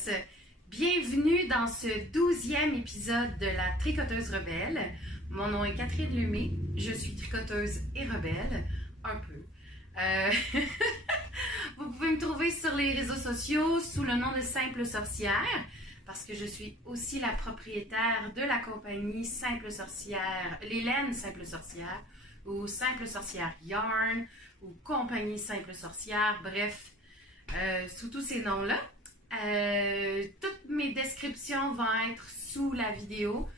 tous! Bienvenue dans ce 12e épisode de la Tricoteuse Rebelle. Mon nom est Catherine Lemay, je suis tricoteuse et rebelle, un peu. Vous pouvez me trouver sur les réseaux sociaux sous le nom de Simple Sorcière, parce que je suis aussi la propriétaire de la compagnie Simple Sorcière, les laines Simple Sorcière, ou Simple Sorcière Yarn, ou Compagnie Simple Sorcière, bref, sous tous ces noms-là. Toutes mes descriptions vont être sous la vidéo,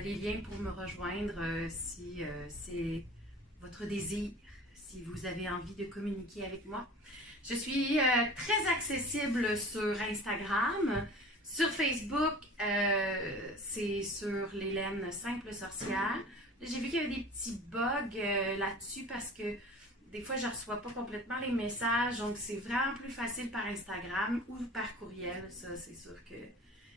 les liens pour me rejoindre si c'est votre désir, si vous avez envie de communiquer avec moi. Je suis très accessible sur Instagram, sur Facebook, c'est sur l'Hélène Simple Sorcière. J'ai vu qu'il y avait des petits bugs là-dessus parce que des fois, je ne reçois pas complètement les messages, donc c'est vraiment plus facile par Instagram ou par courriel. Ça, c'est sûr que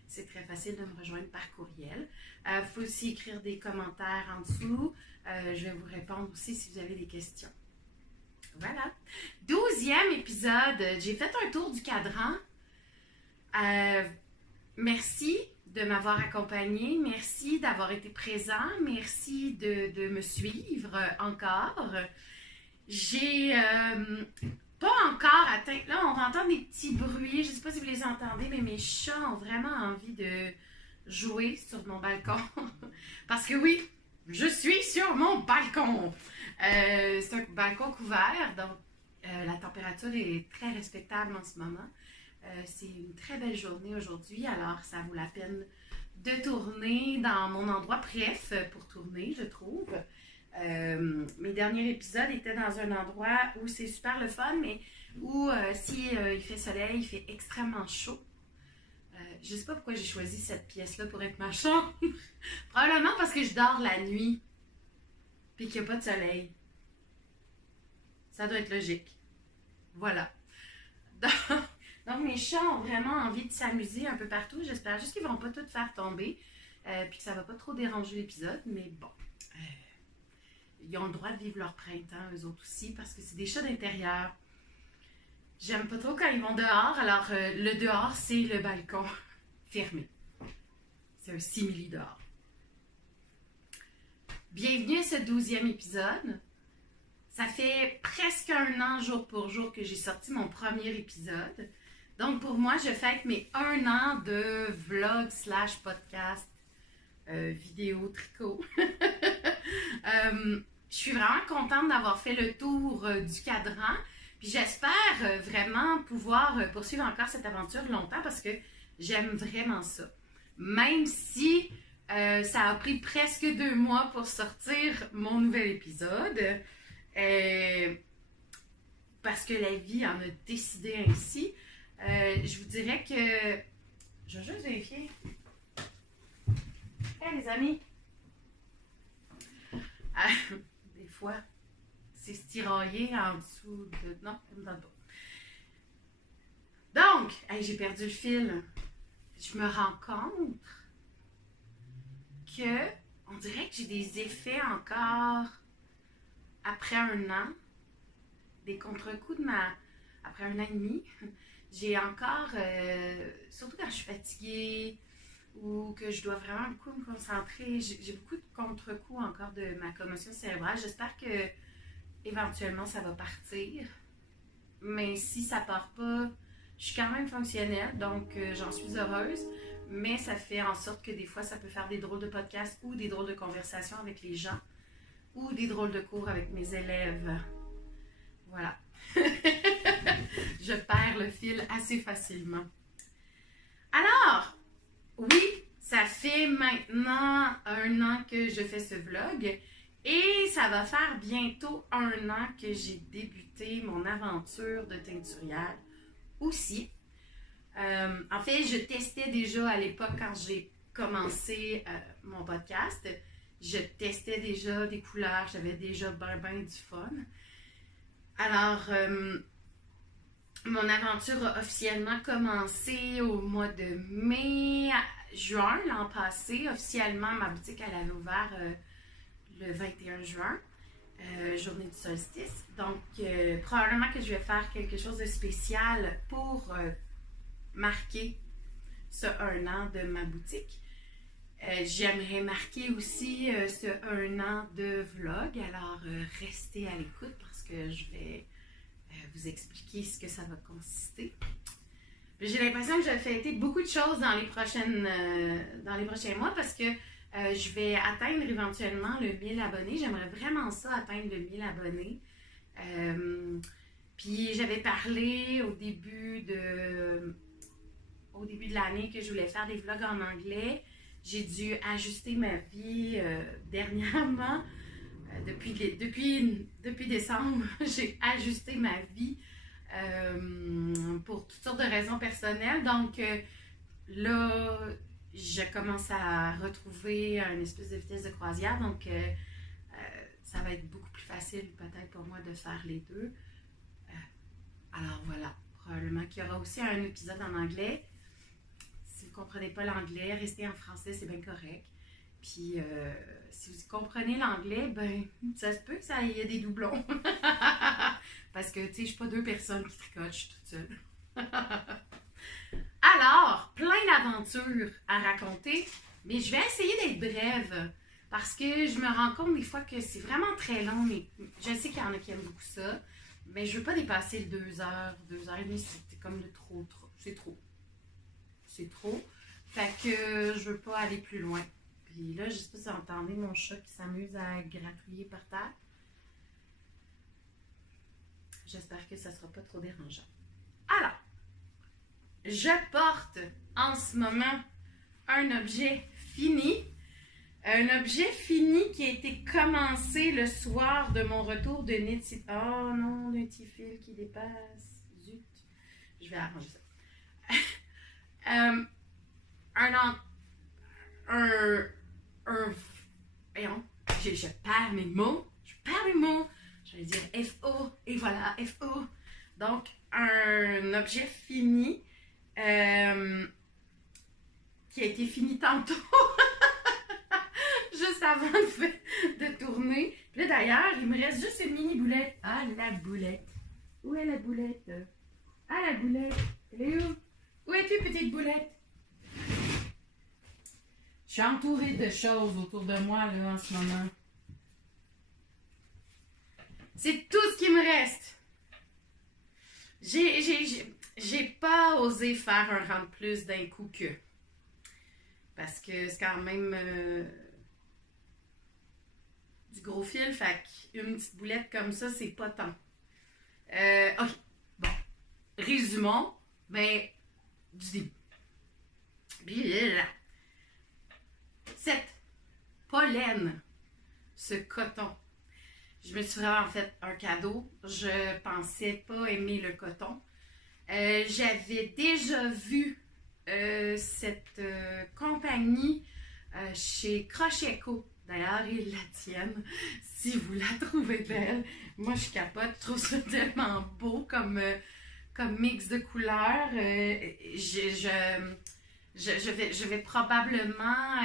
c'est très facile de me rejoindre par courriel. Vous pouvez aussi écrire des commentaires en dessous. Je vais vous répondre aussi si vous avez des questions. Voilà. 12e épisode. J'ai fait un tour du cadran. Merci de m'avoir accompagné. Merci d'avoir été présent. Merci de me suivre encore. J'ai pas encore atteint. Là, on va entendre des petits bruits. Je ne sais pas si vous les entendez, mais mes chats ont vraiment envie de jouer sur mon balcon. Parce que oui, je suis sur mon balcon. C'est un balcon couvert, donc la température est très respectable en ce moment. C'est une très belle journée aujourd'hui, alors ça vaut la peine de tourner dans mon endroit préf pour tourner, je trouve. Mes derniers épisodes étaient dans un endroit où c'est super le fun, mais où si il fait soleil, il fait extrêmement chaud. Je ne sais pas pourquoi j'ai choisi cette pièce-là pour être ma chambre. Probablement parce que je dors la nuit, puis qu'il n'y a pas de soleil. Ça doit être logique. Voilà. Donc mes chats ont vraiment envie de s'amuser un peu partout. J'espère juste qu'ils ne vont pas tout faire tomber, puis que ça ne va pas trop déranger l'épisode, mais bon. Ils ont le droit de vivre leur printemps, eux autres aussi, parce que c'est des chats d'intérieur. J'aime pas trop quand ils vont dehors, alors le dehors, c'est le balcon fermé. C'est un simili dehors. Bienvenue à ce 12e épisode. Ça fait presque un an, jour pour jour, que j'ai sorti mon premier épisode. Donc pour moi, je fête mes 1 an de vlog / podcast, vidéo, tricot. Je suis vraiment contente d'avoir fait le tour du cadran. Puis j'espère vraiment pouvoir poursuivre encore cette aventure longtemps parce que j'aime vraiment ça. Même si ça a pris presque 2 mois pour sortir mon nouvel épisode. Parce que la vie en a décidé ainsi. Je vous dirais que... Je vais juste vérifier. Hey les amis! Des fois, c'est se tirailler en dessous de... Non, ça me tente pas. Donc, hey, j'ai perdu le fil. Je me rends compte que on dirait que j'ai des effets encore après 1 an. Des contre-coups de ma... Après 1 an et demi. J'ai encore... surtout quand je suis fatiguée ou que je dois vraiment beaucoup me concentrer. J'ai beaucoup de contre-coups encore de ma commotion cérébrale. J'espère que éventuellement ça va partir. Mais si ça part pas, je suis quand même fonctionnelle, donc j'en suis heureuse. Mais ça fait en sorte que des fois, ça peut faire des drôles de podcasts ou des drôles de conversations avec les gens ou des drôles de cours avec mes élèves. Voilà. Je perds le fil assez facilement. Alors... Oui, ça fait maintenant 1 an que je fais ce vlog et ça va faire bientôt 1 an que j'ai débuté mon aventure de teinturière aussi. En fait, je testais déjà à l'époque quand j'ai commencé mon podcast. Je testais déjà des couleurs, j'avais déjà ben du fun. Alors... mon aventure a officiellement commencé au mois de mai-juin l'an passé. Officiellement, ma boutique elle avait ouvert le 21 juin, journée du solstice. Donc, probablement que je vais faire quelque chose de spécial pour marquer ce 1 an de ma boutique. J'aimerais marquer aussi ce 1 an de vlog, alors restez à l'écoute parce que je vais vous expliquer ce que ça va consister. J'ai l'impression que je vais fêter beaucoup de choses dans les prochains mois parce que je vais atteindre éventuellement le 1000 abonnés. J'aimerais vraiment ça, atteindre le 1000 abonnés. Puis j'avais parlé au début de l'année que je voulais faire des vlogs en anglais. J'ai dû ajuster ma vie dernièrement. Depuis décembre, j'ai ajusté ma vie pour toutes sortes de raisons personnelles. Donc là, je commence à retrouver une espèce de vitesse de croisière. Donc ça va être beaucoup plus facile peut-être pour moi de faire les deux. Alors voilà, probablement qu'il y aura aussi un épisode en anglais. Si vous ne comprenez pas l'anglais, restez en français, c'est bien correct. Puis, si vous comprenez l'anglais, ben, ça se peut que ça y ait des doublons. Parce que, tu sais, je ne suis pas 2 personnes qui tricotent, je suis toute seule. Alors, plein d'aventures à raconter, mais je vais essayer d'être brève. Parce que je me rends compte des fois que c'est vraiment très long, mais je sais qu'il y en a qui aiment beaucoup ça. Mais je ne veux pas dépasser le 2 heures, 2 heures et demie, c'est comme de trop. C'est trop. C'est trop. Fait que je veux pas aller plus loin. Puis là, je sais pas si vous entendez mon chat qui s'amuse à gratouiller par terre. J'espère que ça sera pas trop dérangeant. Alors, je porte en ce moment un objet fini. Un objet fini qui a été commencé le soir de mon retour de Knit. Oh non, d'un petit fil qui dépasse. Zut. Je vais arranger ça. Voyons, je perds mes mots. Je vais dire FO, et voilà, FO. Donc, un objet fini qui a été fini tantôt, juste avant de tourner. Puis là, d'ailleurs, il me reste juste une mini boulette. Ah, la boulette. Où est la boulette? Ah, la boulette. Elle est où? Où es-tu, petite boulette? Je suis entourée de choses autour de moi, là, en ce moment. C'est tout ce qui me reste. J'ai pas osé faire un rang de plus d'un coup que. Parce que c'est quand même du gros fil, fait qu'une petite boulette comme ça, c'est pas tant. Ok, bon. Résumons, ben, du début. Cette pollen, ce coton, je me suis vraiment fait un cadeau. Je pensais pas aimer le coton. J'avais déjà vu cette compagnie chez Crochet Co. D'ailleurs, ils la tiennent. Si vous la trouvez belle, moi je capote, je trouve ça tellement beau comme mix de couleurs. Je vais probablement...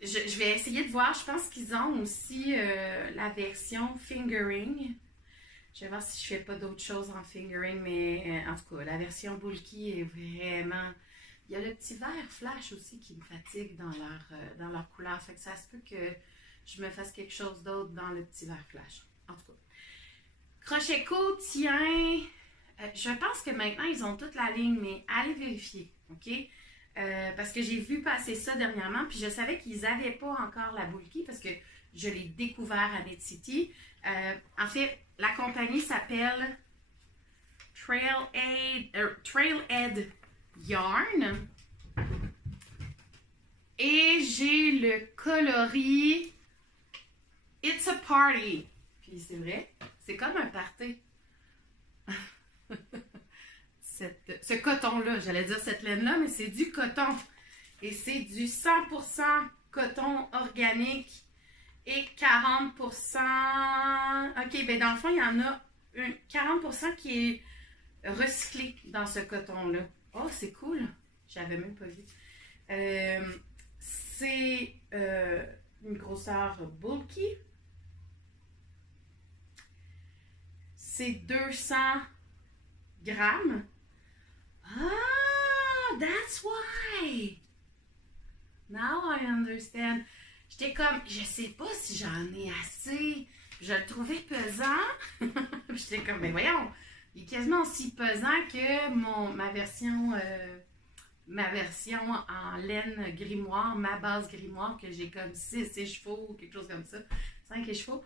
je vais essayer de voir. Je pense qu'ils ont aussi la version fingering. Je vais voir si je fais pas d'autres choses en fingering, mais en tout cas, la version bulky est vraiment... Il y a le petit vert flash aussi qui me fatigue dans leur couleur. Fait que ça se peut que je me fasse quelque chose d'autre dans le petit vert flash. En tout cas, Crochet Co tient... je pense que maintenant, ils ont toute la ligne, mais allez vérifier, OK? Parce que j'ai vu passer ça dernièrement, puis je savais qu'ils n'avaient pas encore la bulky parce que je l'ai découvert à Knit City. En fait, la compagnie s'appelle Trailhead Yarn. Et j'ai le coloris It's a Party. Puis c'est vrai, c'est comme un party. Ce coton-là, j'allais dire cette laine-là, mais c'est du coton. Et c'est du 100% coton organique et 40%... OK, ben dans le fond, il y en a 40% qui est recyclé dans ce coton-là. Oh, c'est cool! J'avais même pas vu. C'est une grosseur bulky. C'est 200 grammes. Ah, that's why! Now I understand. J'étais comme, je sais pas si j'en ai assez. Je le trouvais pesant. J'étais comme, mais voyons, il est quasiment aussi pesant que ma version en laine grimoire, ma base grimoire, que j'ai comme 6 écheveaux ou quelque chose comme ça. 5 écheveaux.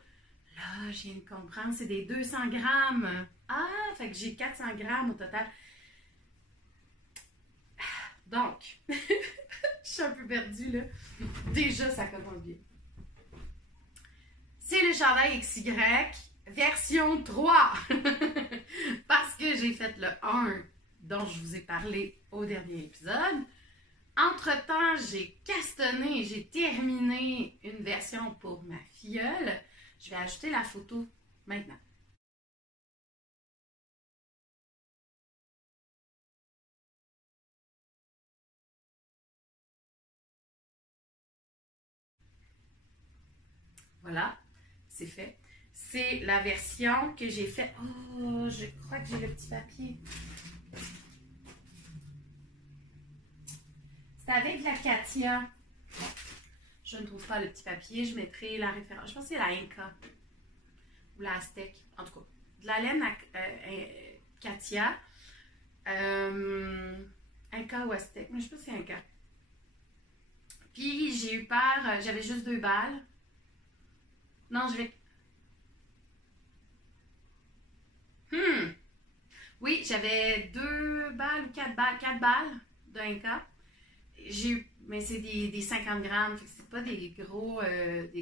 Là, je viens de comprendre, c'est des 200 grammes. Ah, fait que j'ai 400 grammes au total. Donc, je suis un peu perdue là. Déjà, ça commence bien. C'est le chandail XY version 3. Parce que j'ai fait le 1 dont je vous ai parlé au dernier épisode. Entre-temps, j'ai castonné, j'ai terminé une version pour ma filleule. Je vais ajouter la photo maintenant. Voilà, c'est fait. C'est la version que j'ai faite. Oh, je crois que j'ai le petit papier. C'est avec la Katia. Je ne trouve pas le petit papier. Je mettrai la référence. Je pense que c'est la Inca. Ou la Aztec. En tout cas, de la laine Katia. Inca ou Aztec. Mais je pense que c'est Inca. Puis j'ai eu peur. J'avais juste 2 balles. Non, je vais... Oui, j'avais 2 balles ou 4 balles. 4 balles d'un cas. J'ai eu... Mais c'est des 50 grammes. Fait que c'est pas des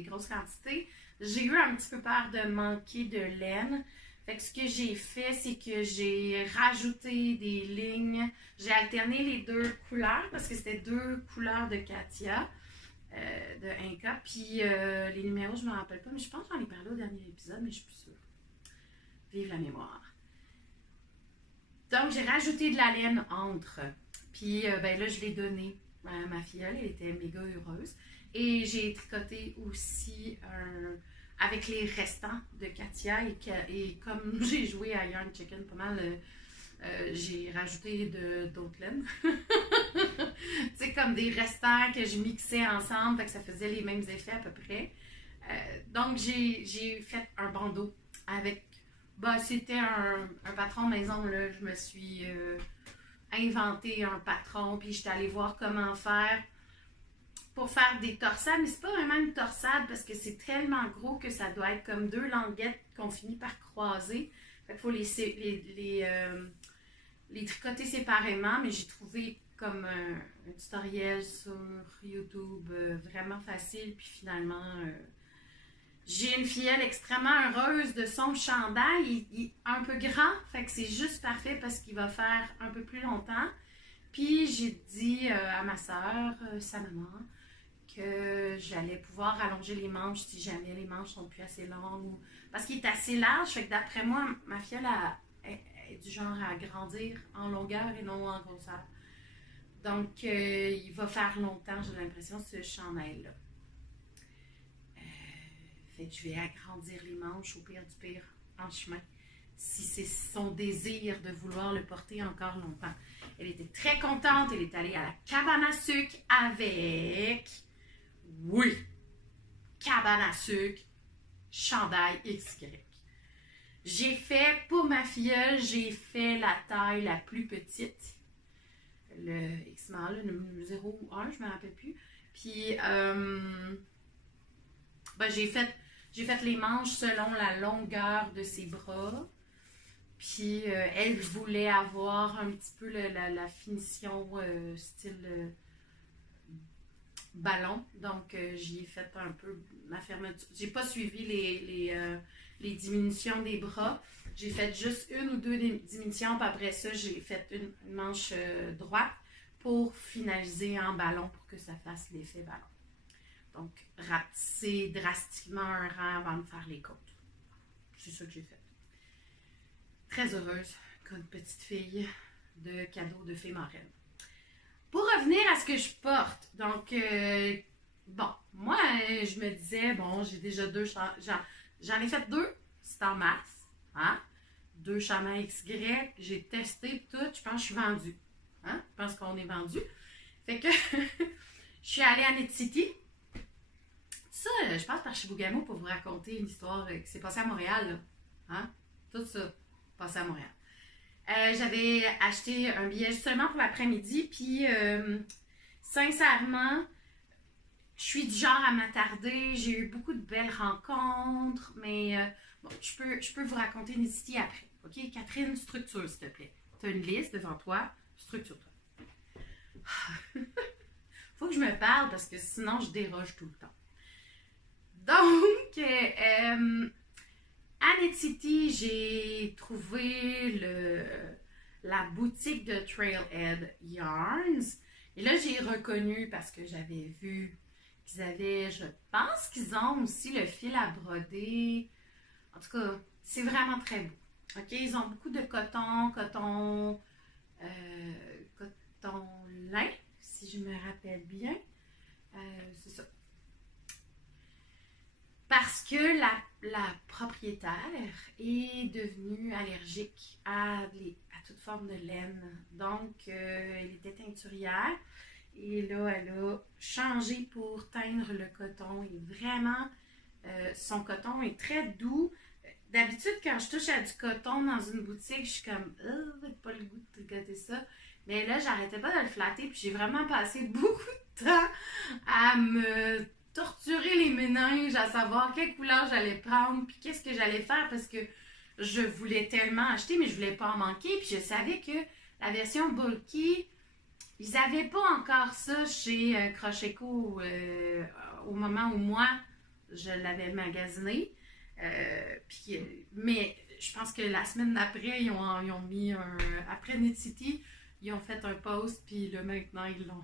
grosses quantités. J'ai eu un petit peu peur de manquer de laine. Fait que ce que j'ai fait, c'est que j'ai rajouté des lignes. J'ai alterné les 2 couleurs parce que c'était 2 couleurs de Katia. De Inca. Puis les numéros, je ne me rappelle pas, mais je pense que j'en ai parlé au dernier épisode, mais je suis plus sûre. Vive la mémoire. Donc, j'ai rajouté de la laine entre. Puis ben là, je l'ai donné à ma filleule. Elle était méga heureuse. Et j'ai tricoté aussi avec les restants de Katia. Et comme j'ai joué à Yarn Chicken pas mal, j'ai rajouté d'autres laines. Tu sais, comme des restants que je mixais ensemble, fait que ça faisait les mêmes effets à peu près. Donc, j'ai fait un bandeau avec... Bah, c'était un patron maison, là. Je me suis inventé un patron, puis j'étais allée voir comment faire pour faire des torsades. Mais c'est pas vraiment une torsade parce que c'est tellement gros que ça doit être comme 2 languettes qu'on finit par croiser. Fait qu'il faut les tricoter séparément, mais j'ai trouvé comme un tutoriel sur YouTube vraiment facile, puis finalement j'ai une filleule extrêmement heureuse de son chandail. Il est un peu grand, fait que c'est juste parfait parce qu'il va faire un peu plus longtemps. Puis j'ai dit à ma soeur, sa maman, que j'allais pouvoir allonger les manches si jamais les manches sont plus assez longues. Parce qu'il est assez large, fait que d'après moi, ma filleule est du genre à grandir en longueur et non en grosseur. Donc, il va faire longtemps, j'ai l'impression, ce chandail-là. Fait que je vais agrandir les manches au pire du pire en chemin. Si c'est son désir de vouloir le porter encore longtemps. Elle était très contente. Elle est allée à la cabane à sucre avec... Oui! Cabane à sucre, chandail XY. J'ai fait, pour ma filleule, j'ai fait la taille la plus petite. Le X-Mal, le 0 1, je ne me rappelle plus. Puis, ben, j'ai fait les manches selon la longueur de ses bras. Puis, elle voulait avoir un petit peu la finition style ballon. Donc, j'y ai fait un peu ma fermeture. J'ai pas suivi les diminutions des bras. J'ai fait juste 1 ou 2 diminutions. Puis après ça, j'ai fait une manche droite pour finaliser en ballon pour que ça fasse l'effet ballon. Donc, rapetisser drastiquement un rang avant de faire les côtes. C'est ça que j'ai fait. Très heureuse comme petite fille de cadeau de fée marraine. Pour revenir à ce que je porte, donc, bon, moi, je me disais, bon, j'ai déjà 2 j'en ai fait 2, c'est en masse, hein? 2 chandails XY, j'ai testé tout, je pense que je suis vendue. Hein? Je pense qu'on est vendu. Fait que je suis allée à Net City. Ça, je passe par Chibougamau pour vous raconter une histoire qui s'est passée à Montréal. Là. Hein? Tout ça, passé à Montréal. J'avais acheté un billet seulement pour l'après-midi, puis sincèrement, je suis du genre à m'attarder. J'ai eu beaucoup de belles rencontres, mais bon, je peux vous raconter Net City après. OK? Catherine, structure, s'il te plaît. Tu as une liste devant toi, structure-toi. Faut que je me parle parce que sinon, je déroge tout le temps. Donc, à Net City, j'ai trouvé la boutique de Trailhead Yarns. Et là, j'ai reconnu parce que j'avais vu qu'ils avaient, je pense qu'ils ont aussi le fil à broder. En tout cas, c'est vraiment très beau. OK, ils ont beaucoup de coton lin, si je me rappelle bien. C'est ça. Parce que la propriétaire est devenue allergique à toute forme de laine. Donc, elle était teinturière. Et là, elle a changé pour teindre le coton. Et vraiment, son coton est très doux. D'habitude, quand je touche à du coton dans une boutique, je suis comme, j'ai pas le goût de goûter ça. Mais là, j'arrêtais pas de le flatter. Puis j'ai vraiment passé beaucoup de temps à me torturer les méninges, à savoir quelle couleur j'allais prendre, puis qu'est-ce que j'allais faire, parce que je voulais tellement acheter, mais je voulais pas en manquer, puis je savais que la version bulky, ils n'avaient pas encore ça chez Crocheco au moment où moi, je l'avais magasiné. Mais je pense que la semaine d'après, ils ont mis après Net City, ils ont fait un post, puis là, maintenant, ils l'ont.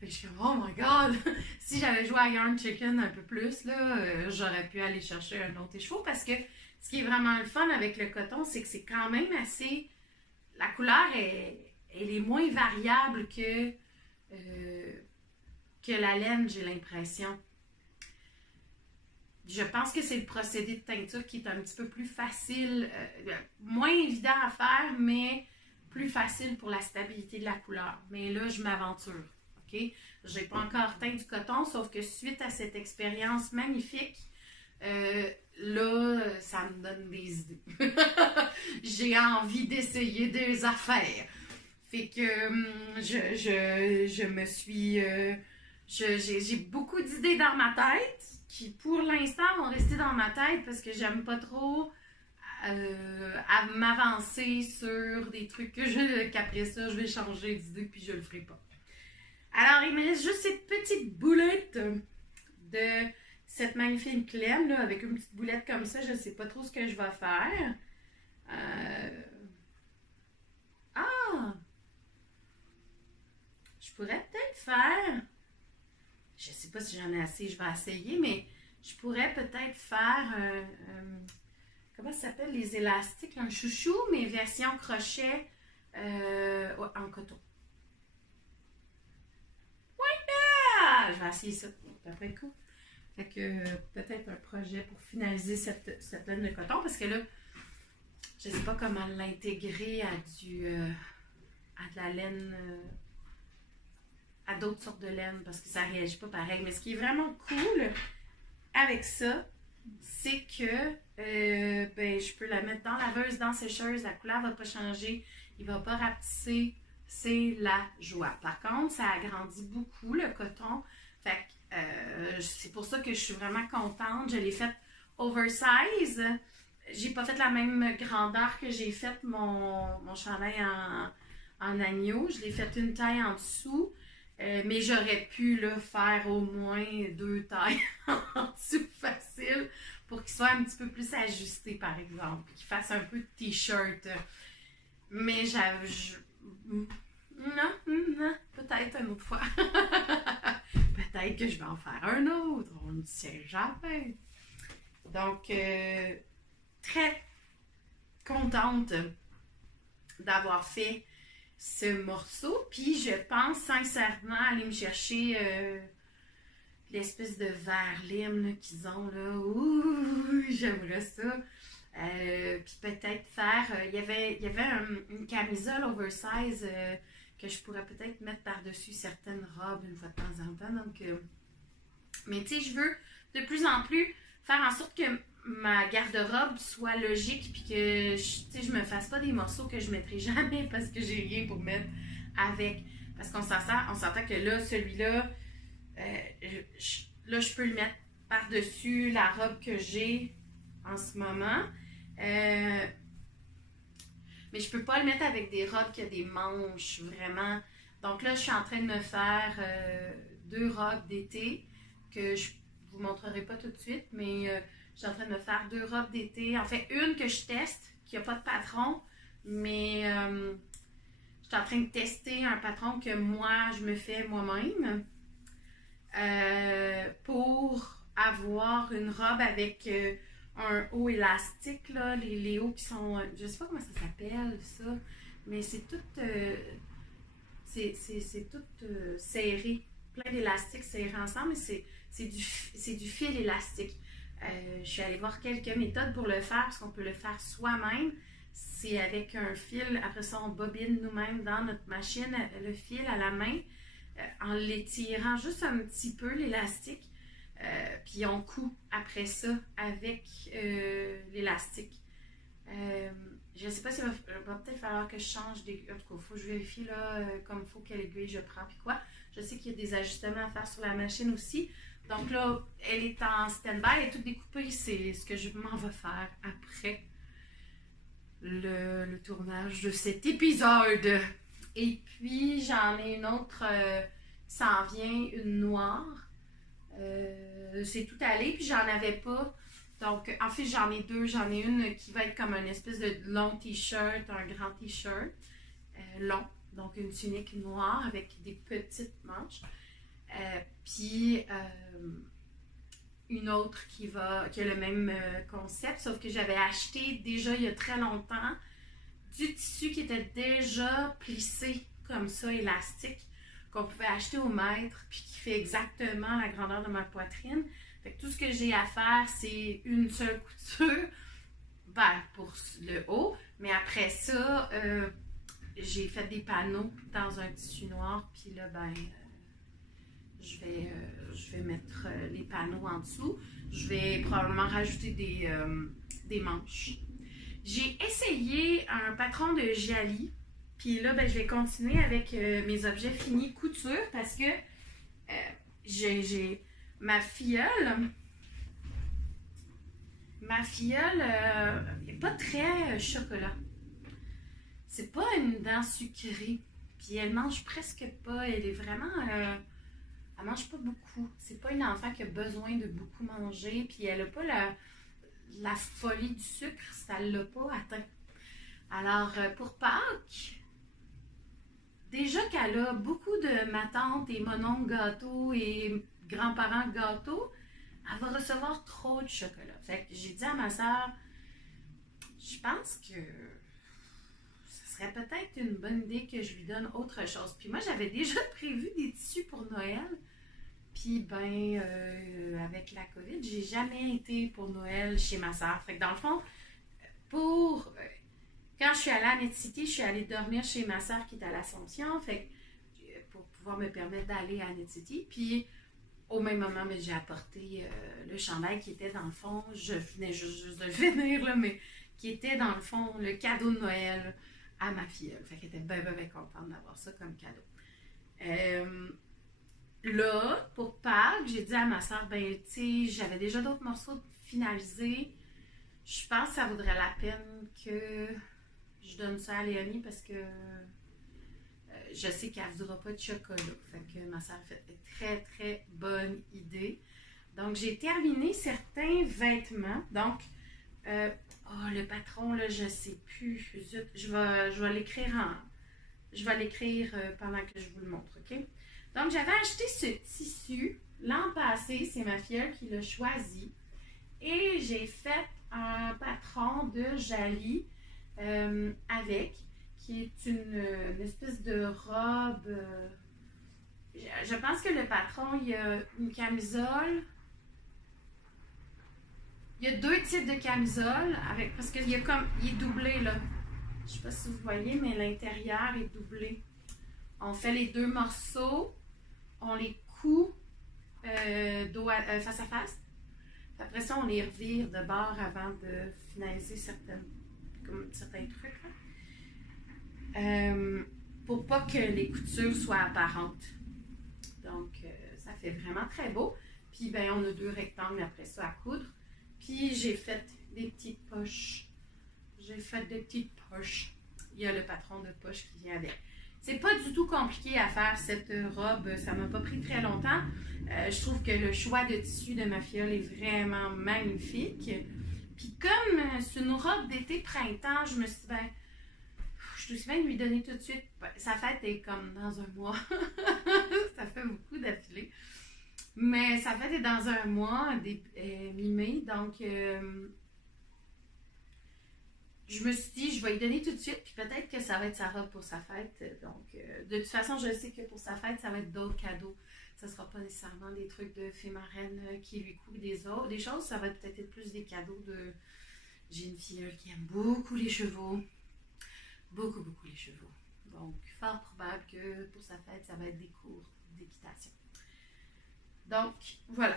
Fait que je suis comme, oh my god! Si j'avais joué à Yarn Chicken un peu plus, là, j'aurais pu aller chercher un autre écheveau, parce que ce qui est vraiment le fun avec le coton, c'est que c'est quand même assez. La couleur, elle est moins variable que la laine, j'ai l'impression. Je pense que c'est le procédé de teinture qui est un petit peu plus facile, moins évident à faire, mais plus facile pour la stabilité de la couleur. Mais là, je m'aventure, OK? Je n'ai pas encore teint du coton, sauf que suite à cette expérience magnifique, là, ça me donne des idées. J'ai envie d'essayer des affaires. Fait que je me suis... j'ai beaucoup d'idées dans ma tête qui, pour l'instant, vont rester dans ma tête parce que j'aime pas trop à m'avancer sur des trucs qu'après ça, je vais changer d'idée puis je le ferai pas. Alors, il me reste juste cette petite boulette de cette magnifique laine, là, avec une petite boulette comme ça. Je sais pas trop ce que je vais faire. Je pourrais peut-être faire... Je sais pas si j'en ai assez, je vais essayer, mais je pourrais peut-être faire... comment ça s'appelle, les élastiques? Un chouchou, mais version crochet en coton. Ouais! Je vais essayer ça. Ça peut être cool. Fait que peut-être un projet pour finaliser cette laine de coton, parce que là, je sais pas comment l'intégrer à de la laine... à d'autres sortes de laine, parce que ça ne réagit pas pareil. Mais ce qui est vraiment cool avec ça, c'est que je peux la mettre dans la laveuse, dans sécheuse, la couleur ne va pas changer, il ne va pas rapetisser, c'est la joie. Par contre, ça agrandit beaucoup le coton, fait que c'est pour ça que je suis vraiment contente. Je l'ai faite oversize, j'ai pas fait la même grandeur que j'ai fait mon chandail en agneau, je l'ai fait une taille en dessous. Mais j'aurais pu là, faire au moins 2 tailles en dessous facile pour qu'il soit un petit peu plus ajusté, par exemple. Qu'il fasse un peu de t-shirt. Mais non, peut-être une autre fois. Peut-être que je vais en faire un autre. On ne sait jamais. Donc, très contente d'avoir fait ce morceau, puis je pense sincèrement aller me chercher l'espèce de verre lime qu'ils ont là. Ouh, j'aimerais ça. Puis peut-être faire... il y avait une camisole oversize que je pourrais peut-être mettre par-dessus certaines robes une fois de temps en temps. Donc, mais tu sais, je veux de plus en plus faire en sorte que ma garde-robe soit logique puis que je me fasse pas des morceaux que je mettrai jamais parce que j'ai rien pour mettre avec. Parce qu'on s'entend que là, celui-là, là, je peux le mettre par-dessus la robe que j'ai en ce moment. Mais je peux pas le mettre avec des robes qui ont des manches, vraiment. Donc là, je suis en train de me faire 2 robes d'été que je vous montrerai pas tout de suite, mais je suis en train de me faire 2 robes d'été. En fait, une que je teste, qui n'a pas de patron, mais je suis en train de tester un patron que moi, je me fais moi-même pour avoir une robe avec un haut élastique, là, les hauts qui sont, je sais pas comment ça s'appelle ça, mais c'est tout, c'est tout serré, plein d'élastiques serrés ensemble, mais c'est du fil élastique. Je suis allée voir quelques méthodes pour le faire, parce qu'on peut le faire soi-même. C'est avec un fil, après ça on bobine nous-mêmes dans notre machine, le fil à la main, en l'étirant juste un petit peu l'élastique. Puis on coud après ça avec l'élastique. Je ne sais pas s'il va peut-être falloir que je change des... En tout cas, il faut que je vérifie là, comme il faut quelle aiguille je prends puis quoi. Je sais qu'il y a des ajustements à faire sur la machine aussi. Donc là, elle est en stand-by, elle est toute découpée. C'est ce que je m'en vais faire après le tournage de cet épisode. Et puis, j'en ai une autre qui s'en vient, une noire. C'est tout allé, puis j'en avais pas. Donc, en fait, j'en ai 2. J'en ai une qui va être comme une espèce de long t-shirt, un grand t-shirt long. Donc, une tunique noire avec des petites manches. Puis, une autre qui a le même concept, sauf que j'avais acheté déjà il y a très longtemps du tissu qui était déjà plissé comme ça, élastique, qu'on pouvait acheter au mètre, puis qui fait exactement la grandeur de ma poitrine. Fait que tout ce que j'ai à faire, c'est une seule couture, ben, pour le haut, mais après ça, j'ai fait des panneaux dans un tissu noir, puis là, ben, je vais mettre les panneaux en dessous. Je vais probablement rajouter des manches. J'ai essayé un patron de Jali. Puis là, ben, je vais continuer avec mes objets finis couture parce que j'ai ma filleule. Ma filleule n'est pas très chocolat. C'est pas une dent sucrée. Puis elle mange presque pas. Elle est vraiment... elle mange pas beaucoup. C'est pas une enfant qui a besoin de beaucoup manger. Puis elle a pas la folie du sucre. Ça l'a pas atteint. Alors, pour Pâques... Déjà qu'elle a beaucoup de ma tante et mon oncle gâteau et grands-parents gâteau, elle va recevoir trop de chocolat. Fait que j'ai dit à ma soeur, je pense que ce serait peut-être une bonne idée que je lui donne autre chose. Puis moi, j'avais déjà prévu des tissus pour Noël. Puis ben, avec la COVID, j'ai jamais été pour Noël chez ma soeur. Fait que dans le fond, quand je suis allée à Net-City, je suis allée dormir chez ma soeur qui est à l'Assomption, fait pour pouvoir me permettre d'aller à Net-City. Puis, au même moment, j'ai apporté le chandail qui était dans le fond, je venais juste de le finir, là, mais qui était dans le fond le cadeau de Noël à ma filleule. Fait qu'elle était bien contente d'avoir ça comme cadeau. Là, pour Pâques, j'ai dit à ma soeur, ben, tu sais, j'avais déjà d'autres morceaux finalisés. Je pense que ça vaudrait la peine que je donne ça à Léonie parce que je sais qu'elle ne voudra pas de chocolat. Fait que ma soeur a fait une très, très bonne idée. Donc, j'ai terminé certains vêtements. Donc, le patron, là, je ne sais plus. Zut, je vais l'écrire pendant que je vous le montre, OK? Donc, j'avais acheté ce tissu l'an passé. C'est ma filleule qui l'a choisi. Et j'ai fait un patron de Jali avec, qui est une espèce de robe. Je pense que le patron, il y a une camisole. Il y a 2 types de camisoles, parce qu'il est doublé là. Je ne sais pas si vous voyez, mais l'intérieur est doublé. On fait les deux morceaux, on les coud face à face. Après ça, on les revire de bord avant de finaliser certains trucs. Pour pas que les coutures soient apparentes. Donc, ça fait vraiment très beau. Puis, ben, on a 2 rectangles après ça à coudre. Puis, j'ai fait des petites poches. Il y a le patron de poche qui vient avec. C'est pas du tout compliqué à faire cette robe. Ça m'a pas pris très longtemps. Je trouve que le choix de tissu de ma fiole est vraiment magnifique. Puis, comme c'est une robe d'été-printemps, je me suis dit, ben, je suis aussi bien de lui donner tout de suite. Sa fête est comme dans un mois. Ça fait beaucoup d'affilée. Mais sa fête est dans un mois, mi-mai. Donc, je me suis dit, je vais lui donner tout de suite. Puis peut-être que ça va être sa robe pour sa fête. Donc, de toute façon, je sais que pour sa fête, ça va être d'autres cadeaux. Ça ne sera pas nécessairement des trucs de fée marraine qui lui coûtent des choses. Ça va peut-être être plus des cadeaux de... J'ai une filleule qui aime beaucoup les chevaux. Beaucoup les chevaux. Donc, fort probable que pour sa fête, ça va être des cours d'équitation. Donc, voilà.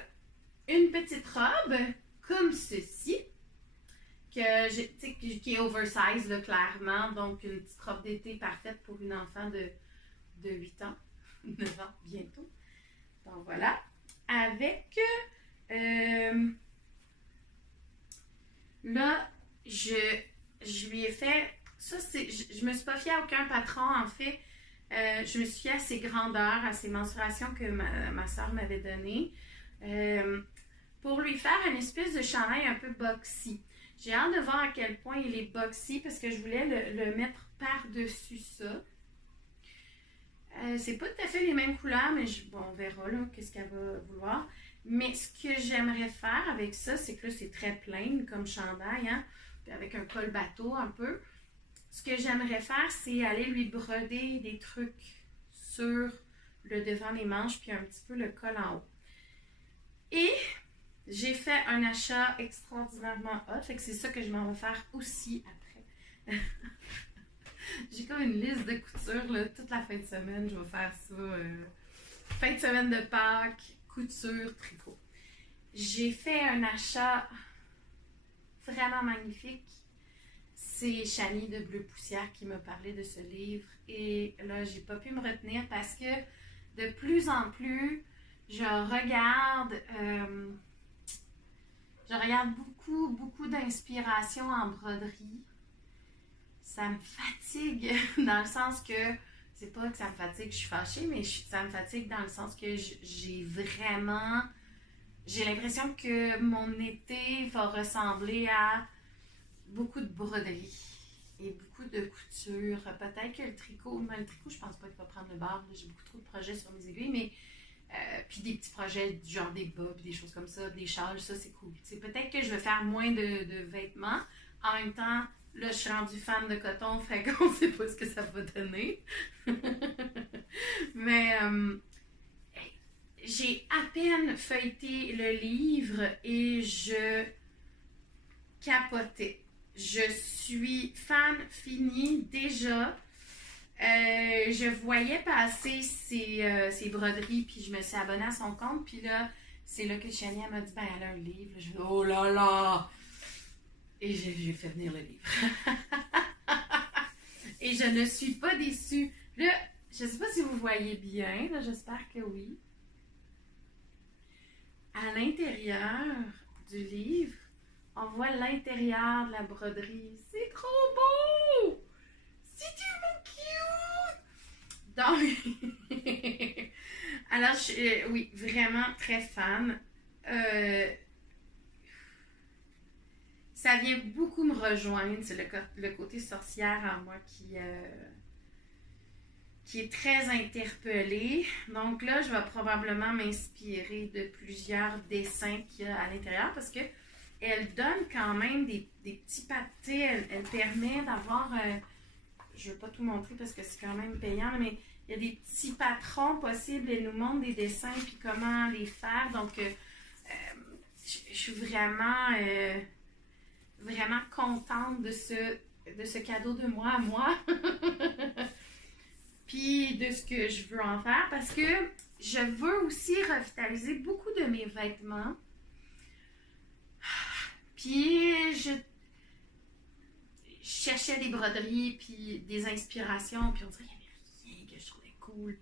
Une petite robe comme ceci, qui est oversize, là, clairement. Donc, une petite robe d'été parfaite pour une enfant de 8 ans, 9 ans bientôt. Donc, voilà. Avec... là, je lui ai fait... Ça, je me suis pas fiée à aucun patron, en fait. Je me suis fiée à ses grandeurs, à ses mensurations que ma soeur m'avait données. Pour lui faire une espèce de chandail un peu boxy. J'ai hâte de voir à quel point il est boxy parce que je voulais le mettre par-dessus ça. C'est pas tout à fait les mêmes couleurs, mais bon, on verra là qu'est-ce qu'elle va vouloir. Mais ce que j'aimerais faire avec ça, c'est que là, c'est très plain comme chandail, hein, puis avec un col bateau un peu. Ce que j'aimerais faire, c'est aller lui broder des trucs sur le devant des manches, puis un petit peu le col en haut. Et j'ai fait un achat extraordinairement hot, fait que c'est ça que je m'en vais faire aussi après. J'ai comme une liste de couture, là, toute la fin de semaine, je vais faire ça. Fin de semaine de Pâques, couture, tricot. J'ai fait un achat vraiment magnifique. C'est Chani de Bleu Poussière qui m'a parlé de ce livre. Et là, j'ai pas pu me retenir parce que de plus en plus, je regarde beaucoup d'inspiration en broderie. Ça me fatigue dans le sens que, c'est pas que ça me fatigue, je suis fâchée, mais ça me fatigue dans le sens que j'ai l'impression que mon été va ressembler à beaucoup de broderie et beaucoup de couture. Peut-être que le tricot, mais le tricot, je pense pas qu'il va prendre le bord. J'ai beaucoup trop de projets sur mes aiguilles, mais puis des petits projets du genre des bas, des choses comme ça, des châles, ça c'est cool. C'est peut-être que je vais faire moins de vêtements. En même temps, là, je suis rendue fan de coton, fait qu'on sait pas ce que ça va donner. Mais j'ai à peine feuilleté le livre et je capotais. Je suis fan finie déjà. Je voyais passer ses broderies, puis je me suis abonnée à son compte. Puis là, c'est là que Chani m'a dit, ben, elle a un livre. Je dis, oh là là! Et j'ai fait venir le livre. Et je ne suis pas déçue. Là, je ne sais pas si vous voyez bien, là, j'espère que oui. À l'intérieur du livre, on voit l'intérieur de la broderie. C'est trop beau! C'est tellement cute! Donc, alors, oui, vraiment très fan. Ça vient beaucoup me rejoindre. C'est le côté sorcière en moi qui est très interpellé. Donc là, je vais probablement m'inspirer de plusieurs dessins qu'il y a à l'intérieur parce que elle donne quand même des petits pâtés. Elle permet d'avoir... je ne veux pas tout montrer parce que c'est quand même payant, mais il y a des petits patrons possibles. Elle nous montre des dessins puis comment les faire. Donc, je suis vraiment contente de ce cadeau de moi à moi. puis de ce que je veux en faire, parce que je veux aussi revitaliser beaucoup de mes vêtements. Puis je cherchais des broderies, puis des inspirations, puis on dirait qu'il n'y avait rien que je trouvais cool.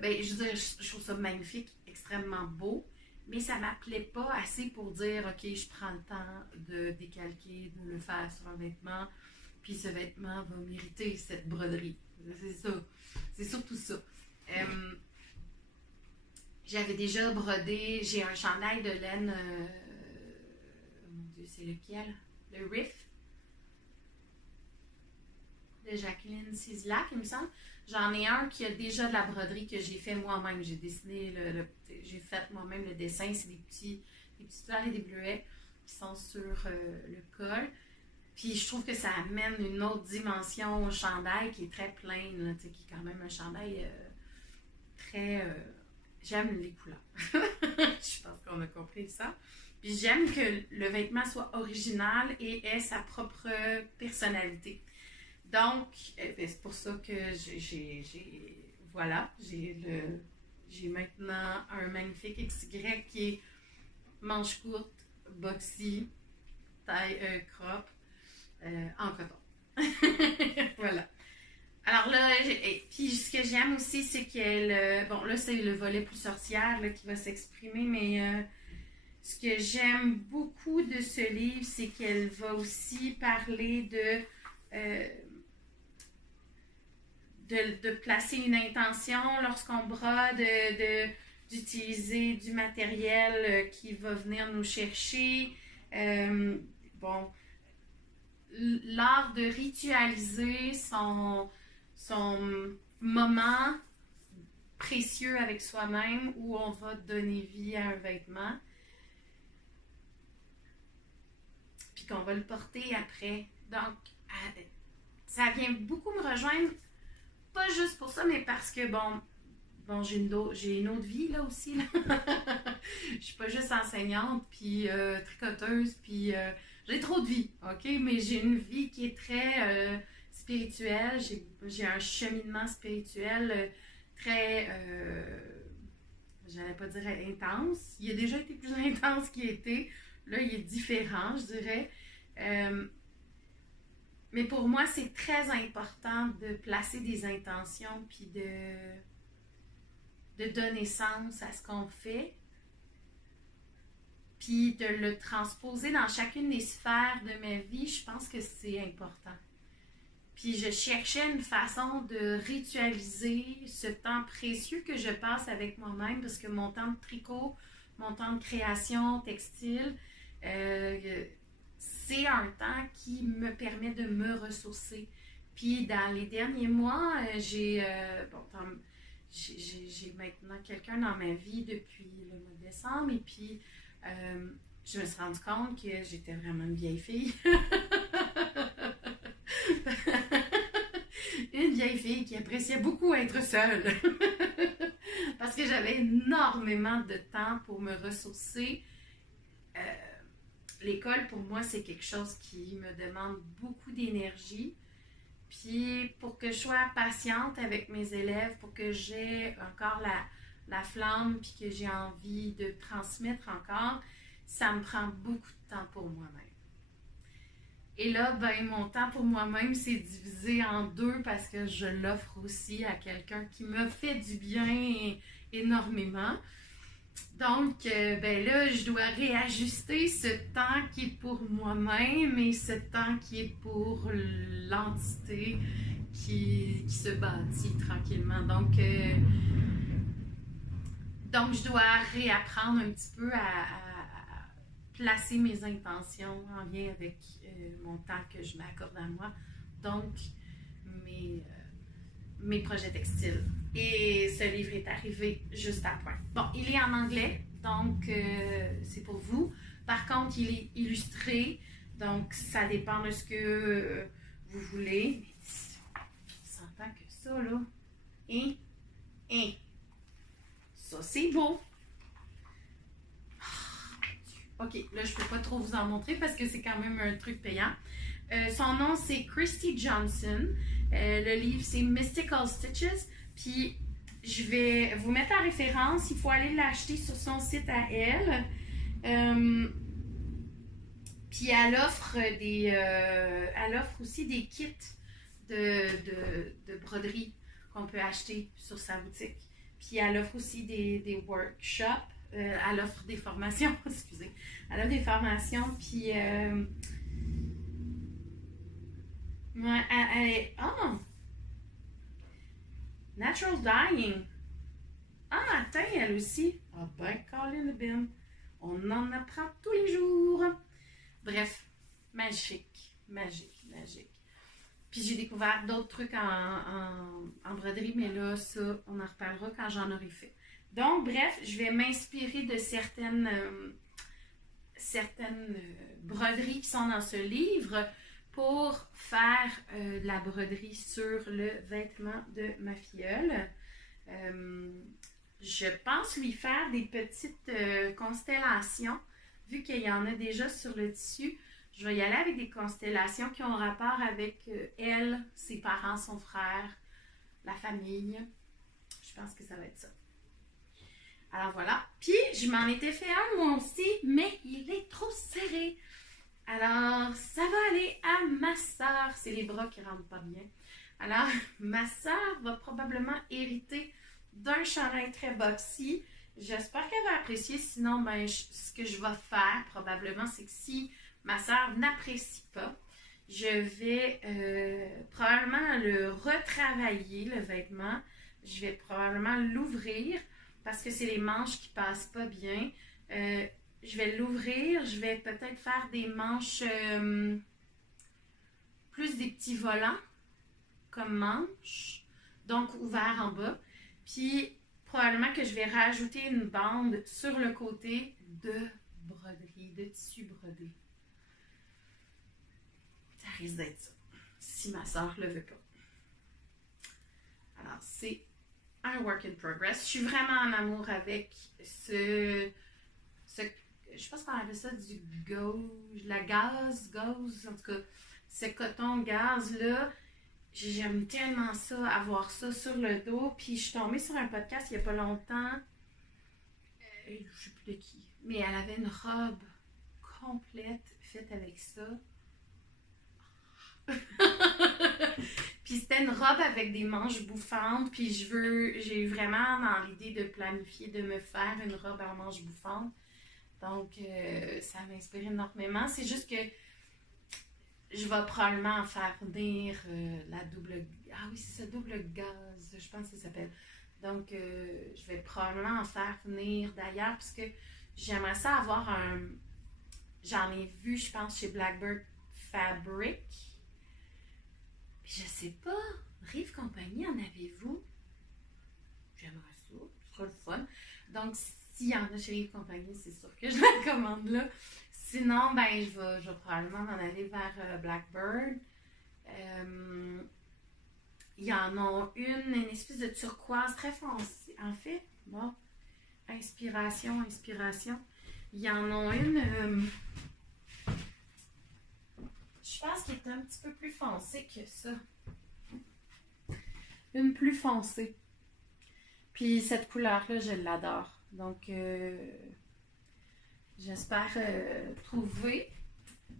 Ben, je veux dire, je trouve ça magnifique, extrêmement beau, mais ça ne m'appelait pas assez pour dire, ok, je prends le temps de décalquer, de le faire sur un vêtement, puis ce vêtement va mériter cette broderie. C'est ça. C'est surtout ça. J'avais déjà brodé, j'ai un chandail de laine, mon Dieu, c'est lequel? Le Riff de Jacqueline Cislac, il me semble. J'en ai un qui a déjà de la broderie que j'ai fait moi-même. J'ai dessiné, j'ai fait moi-même le dessin. C'est des petits fleurs et des bleuets qui sont sur le col. Puis je trouve que ça amène une autre dimension au chandail qui est très pleine, là, qui est quand même un chandail très... j'aime les couleurs. Je pense qu'on a compris ça. Puis j'aime que le vêtement soit original et ait sa propre personnalité. Donc, c'est pour ça que j'ai maintenant un magnifique XY qui est manche courte, boxy, taille crop, en coton. Voilà. Alors là, puis ce que j'aime aussi, c'est qu'elle... bon, là, c'est le volet plus sorcière là, qui va s'exprimer, mais ce que j'aime beaucoup de ce livre, c'est qu'elle va aussi parler de placer une intention lorsqu'on brode, d'utiliser du matériel qui va venir nous chercher. Bon, l'art de ritualiser son moment précieux avec soi-même où on va donner vie à un vêtement. Puis qu'on va le porter après. Donc, ça vient beaucoup me rejoindre. Pas juste pour ça, mais parce que, bon j'ai une autre vie, là, aussi, là. Je suis pas juste enseignante, puis tricoteuse, puis j'ai trop de vie, OK? Mais j'ai une vie qui est très spirituelle. J'ai un cheminement spirituel très, j'allais pas dire intense. Il a déjà été plus intense qu'il était. Là, il est différent, je dirais. Mais pour moi, c'est très important de placer des intentions puis de donner sens à ce qu'on fait puis de le transposer dans chacune des sphères de ma vie. Je pense que c'est important. Puis je cherchais une façon de ritualiser ce temps précieux que je passe avec moi-même parce que mon temps de tricot, mon temps de création textile, c'est un temps qui me permet de me ressourcer. Puis dans les derniers mois, j'ai maintenant quelqu'un dans ma vie depuis le mois de décembre et puis je me suis rendu compte que j'étais vraiment une vieille fille. Une vieille fille qui appréciait beaucoup être seule. Parce que j'avais énormément de temps pour me ressourcer. L'école, pour moi, c'est quelque chose qui me demande beaucoup d'énergie. Puis, pour que je sois patiente avec mes élèves, pour que j'ai encore la flamme, puis que j'ai envie de transmettre encore, ça me prend beaucoup de temps pour moi-même. Et là, ben, mon temps pour moi-même, c'est divisé en deux parce que je l'offre aussi à quelqu'un qui me fait du bien énormément. Donc, ben là, je dois réajuster ce temps qui est pour moi-même et ce temps qui est pour l'entité qui se bâtit tranquillement. Donc, je dois réapprendre un petit peu à placer mes intentions en lien avec mon temps que je m'accorde à moi. Donc, mes projets textiles. Et ce livre est arrivé juste à point. Bon, il est en anglais, donc c'est pour vous. Par contre, il est illustré, donc ça dépend de ce que vous voulez. Mais on s'entend que ça, là, ça c'est beau. OK, là, je ne peux pas trop vous en montrer parce que c'est quand même un truc payant. Son nom, c'est Christy Johnson. Le livre, c'est Mystical Stitches. Puis, je vais vous mettre en référence. Il faut aller l'acheter sur son site à elle. Puis, elle offre aussi des kits de broderie qu'on peut acheter sur sa boutique. Puis, elle offre aussi des workshops. Elle offre des formations, excusez. Elle offre des formations, puis... ouais, elle est... Oh! Natural Dyeing. Ah, attends, elle aussi. Ah ben, Colin Bin. On en apprend tous les jours. Bref, magique, magique, magique. Puis j'ai découvert d'autres trucs en broderie, mais là, ça, on en reparlera quand j'en aurai fait. Donc, bref, je vais m'inspirer de certaines broderies qui sont dans ce livre pour faire de la broderie sur le vêtement de ma filleule. Je pense lui faire des petites constellations, vu qu'il y en a déjà sur le tissu. Je vais y aller avec des constellations qui ont rapport avec elle, ses parents, son frère, la famille. Je pense que ça va être ça. Alors voilà. Puis, je m'en étais fait un moi aussi, mais il est trop serré. Alors, ça va aller à ma soeur. C'est les bras qui ne rentrent pas bien. Alors, ma soeur va probablement hériter d'un chandail très boxy. J'espère qu'elle va apprécier. Sinon, ben, ce que je vais faire probablement, c'est que si ma soeur n'apprécie pas, je vais probablement le retravailler, le vêtement. Je vais probablement l'ouvrir parce que c'est les manches qui ne passent pas bien. Je vais l'ouvrir. Je vais peut-être faire des manches plus des petits volants comme manches, donc ouverts en bas. Puis, probablement que je vais rajouter une bande sur le côté de broderie, de tissu brodé. Ça risque d'être ça, si ma soeur ne le veut pas. Alors, c'est un work in progress. Je suis vraiment en amour avec je pense qu'on appelle ça du gauze, la gauze, en tout cas, ce coton gaz-là. J'aime tellement ça, avoir ça sur le dos. Puis je suis tombée sur un podcast il n'y a pas longtemps. Je ne sais plus de qui. Mais elle avait une robe complète faite avec ça. Puis c'était une robe avec des manches bouffantes. Puis j'ai vraiment dans l'idée de planifier de me faire une robe à manches bouffantes. Donc ça m'inspire énormément. C'est juste que je vais probablement en faire venir la double... Ah oui, c'est ça, double gaz, je pense que ça s'appelle. Donc, je vais probablement en faire venir d'ailleurs, parce que j'aimerais ça avoir un... J'en ai vu, je pense, chez Blackbird Fabric. Puis je sais pas, Rive Compagnie, en avez-vous? J'aimerais ça, ce sera le fun. Donc, s'il y en a chez Rive Compagnie, c'est sûr que je la commande là. Sinon, ben, je vais probablement m'en aller vers Blackbird. Il y en a une espèce de turquoise très foncée. En fait, bon, inspiration. Il y en a une, je pense qu'elle est un petit peu plus foncée que ça. Une plus foncée. Puis cette couleur-là, je l'adore. Donc, j'espère trouver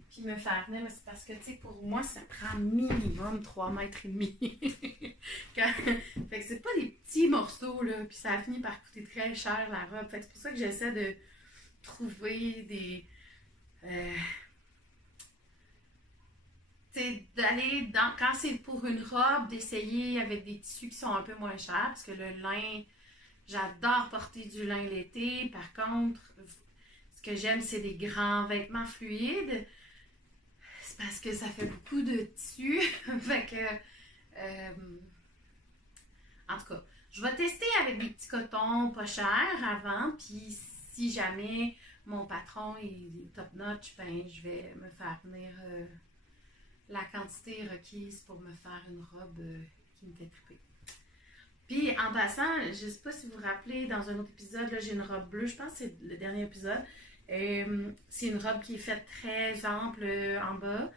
puis me faire venir. Mais c'est parce que, tu sais, pour moi, ça prend minimum 3,5 mètres. Fait que c'est pas des petits morceaux, là. Puis ça a fini par coûter très cher, la robe. Fait que c'est pour ça que j'essaie de trouver des... tu sais, d'aller dans... Quand c'est pour une robe, d'essayer avec des tissus qui sont un peu moins chers. Parce que le lin... J'adore porter du lin l'été. Par contre... Ce que j'aime, c'est des grands vêtements fluides. C'est parce que ça fait beaucoup de tissu. Fait que... en tout cas, je vais tester avec des petits cotons pas chers avant. Puis si jamais mon patron est top notch, ben je vais me faire venir la quantité requise pour me faire une robe qui me fait triper. Puis en passant, je ne sais pas si vous vous rappelez, dans un autre épisode, là, j'ai une robe bleue. Je pense que c'est le dernier épisode. C'est une robe qui est faite très ample en bas,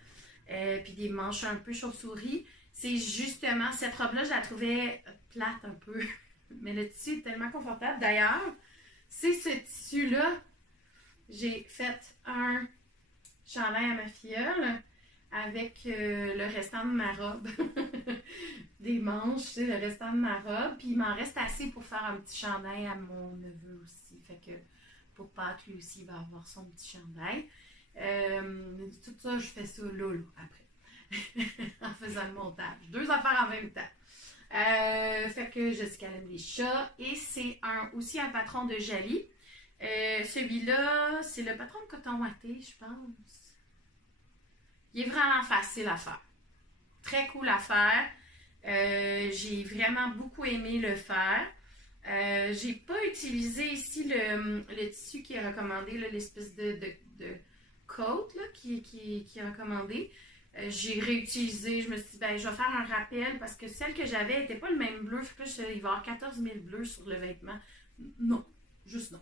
puis des manches un peu chauve-souris. c'est justement, cette robe-là, je la trouvais plate un peu. Mais le tissu est tellement confortable. D'ailleurs, c'est ce tissu-là. J'ai fait un chandail à ma filleule avec le restant de ma robe. Des manches, tu sais, le restant de ma robe. Puis il m'en reste assez pour faire un petit chandail à mon neveu aussi. Fait que pour Pâques, lui aussi, il va avoir son petit chandail. Tout ça, je fais ça là, après. En faisant le montage. 2 affaires en même temps. Fait que Jessica aime les chats. Et c'est aussi un patron de Jali. Celui-là, c'est le patron de coton ouaté, je pense. Il est vraiment facile à faire. Très cool à faire. J'ai vraiment beaucoup aimé le faire. J'ai pas utilisé ici le tissu qui est recommandé, l'espèce de coat là, qui est recommandé. J'ai réutilisé, je me suis dit, ben, je vais faire un rappel parce que celle que j'avais n'était pas le même bleu. Fait que là, il va y avoir 14 000 bleus sur le vêtement. Non, juste non.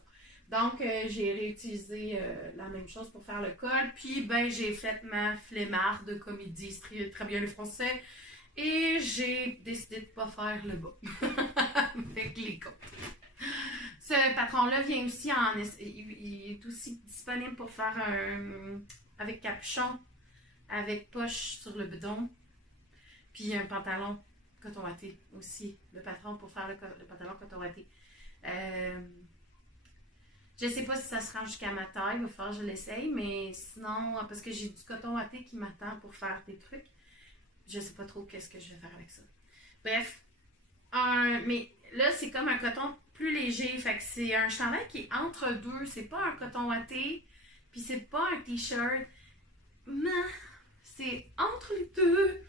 Donc, j'ai réutilisé la même chose pour faire le col. Puis, ben, j'ai fait ma flemmarde, comme ils disent très bien le français. Et j'ai décidé de ne pas faire le bas. Avec les côtes. Ce patron-là vient aussi il est aussi disponible pour faire avec capuchon, avec poche sur le bedon. Puis un pantalon coton ouaté aussi. Le patron pour faire le pantalon coton ouaté. Je sais pas si ça se rend jusqu'à ma taille, il va falloir que je l'essaye, mais sinon, parce que j'ai du coton ouaté qui m'attend pour faire des trucs, je sais pas trop qu'est-ce que je vais faire avec ça. Bref, mais là, c'est comme un coton plus léger, fait que c'est un chandail qui est entre deux, c'est pas un coton ouaté, puis c'est pas un t-shirt, mais c'est entre les deux.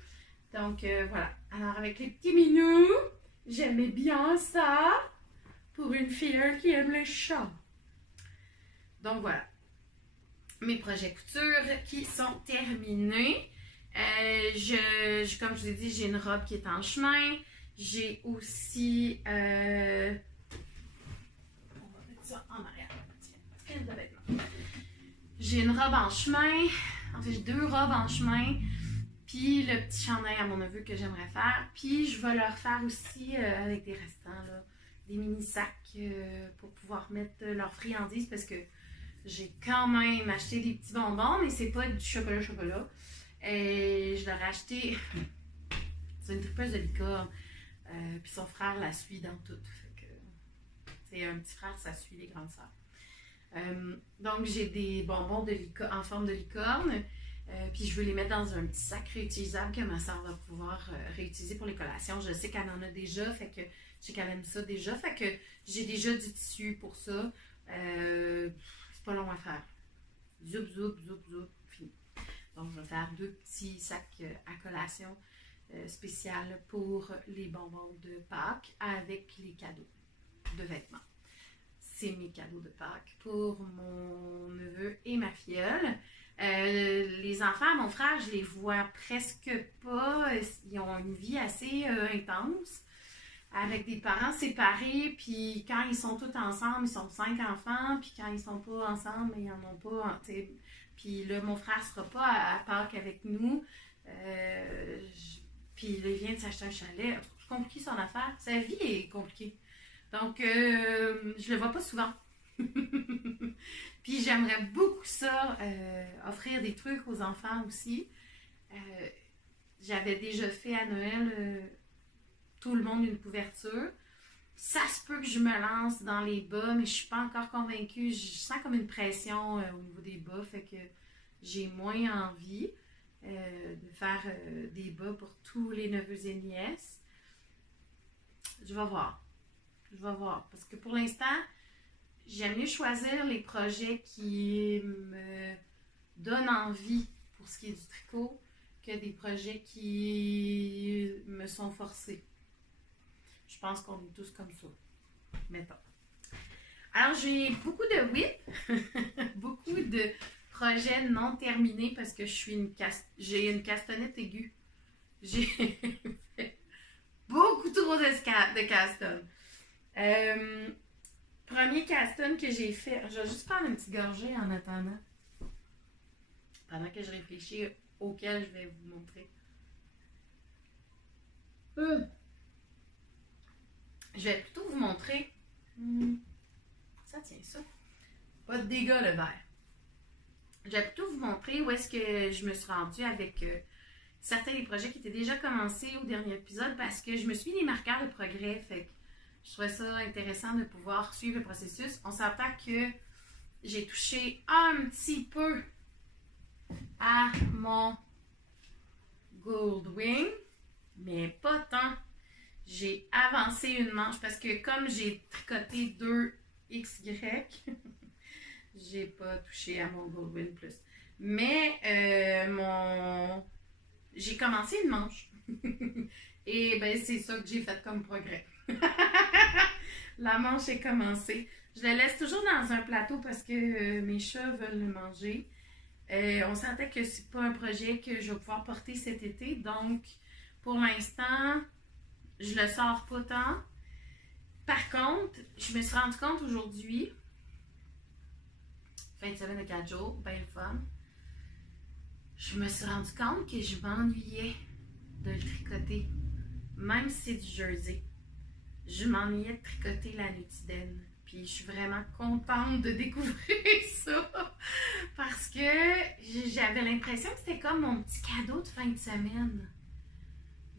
Donc, voilà. Alors, avec les petits minous, j'aimais bien ça pour une fille qui aime les chats. Donc voilà, mes projets couture qui sont terminés. Comme je vous ai dit, j'ai une robe qui est en chemin. J'ai aussi... on va mettre ça en arrière. Tiens, j'ai une robe en chemin. En fait, j'ai 2 robes en chemin. Puis le petit chandail à mon neveu que j'aimerais faire. Puis je vais leur faire aussi avec des restants, là, des mini-sacs pour pouvoir mettre leurs friandises parce que j'ai quand même acheté des petits bonbons, mais c'est pas du chocolat. Et je leur ai acheté. C'est une tripeuse de licorne. Puis son frère la suit dans tout. Fait que, c'est un petit frère, ça suit les grandes sœurs. Donc j'ai des bonbons en forme de licorne. Puis je veux les mettre dans un petit sac réutilisable que ma soeur va pouvoir réutiliser pour les collations. Je sais qu'elle en a déjà, fait que je sais qu'elle aime ça déjà. Fait que j'ai déjà du tissu pour ça. C'est pas long à faire. Zoup, zoup, zoup, zoup, fini. Donc je vais faire 2 petits sacs à collation spécial pour les bonbons de Pâques avec les cadeaux de vêtements. C'est mes cadeaux de Pâques pour mon neveu et ma filleule. Les enfants, mon frère, je les vois presque pas. Ils ont une vie assez intense avec des parents séparés. Puis quand ils sont tous ensemble, ils sont 5 enfants. Puis quand ils sont pas ensemble, ils en ont pas. T'sais. Puis là, mon frère sera pas à Pâques avec nous. Puis là, il vient de s'acheter un chalet. C'est compliqué son affaire. Sa vie est compliquée. Donc, je le vois pas souvent. Puis j'aimerais beaucoup ça, offrir des trucs aux enfants aussi. J'avais déjà fait à Noël tout le monde une couverture. Ça se peut que je me lance dans les bas, mais je suis pas encore convaincue. Je sens comme une pression au niveau des bas, fait que j'ai moins envie de faire des bas pour tous les neveux et nièces. Je vais voir. Parce que pour l'instant, j'aime mieux choisir les projets qui me donnent envie pour ce qui est du tricot que des projets qui me sont forcés. Je pense qu'on est tous comme ça. Mettons. Alors, j'ai beaucoup de whip, beaucoup de projets non terminés parce que j'ai une castanette aiguë. J'ai beaucoup trop de caston. Premier caston que j'ai fait, je vais juste prendre une petite gorgée en attendant, pendant que je réfléchis auquel je vais vous montrer. Je vais plutôt vous montrer. Ça tient ça. Pas de dégâts le verre. Je vais plutôt vous montrer où est-ce que je me suis rendue avec certains des projets qui étaient déjà commencés au dernier épisode parce que je me suis mis des marqueurs de progrès. Fait que je trouvais ça intéressant de pouvoir suivre le processus. On s'entend que j'ai touché un petit peu à mon Goldwing, mais pas tant. J'ai avancé une manche parce que comme j'ai tricoté 2 XY, j'ai pas touché à mon Goldwing plus. Mais j'ai commencé une manche. Et ben c'est ça que j'ai fait comme progrès. La manche est commencée. Je la laisse toujours dans un plateau parce que mes chats veulent le manger. On sentait que c'est pas un projet que je vais pouvoir porter cet été. Donc, pour l'instant, je le sors pas tant. Par contre, je me suis rendu compte aujourd'hui, fin de semaine de 4 jours, ben le fun, je me suis rendu compte que je m'ennuyais de le tricoter. Même si c'est du jersey, je m'ennuyais de tricoter la nutidène. Puis je suis vraiment contente de découvrir ça parce que j'avais l'impression que c'était comme mon petit cadeau de fin de semaine.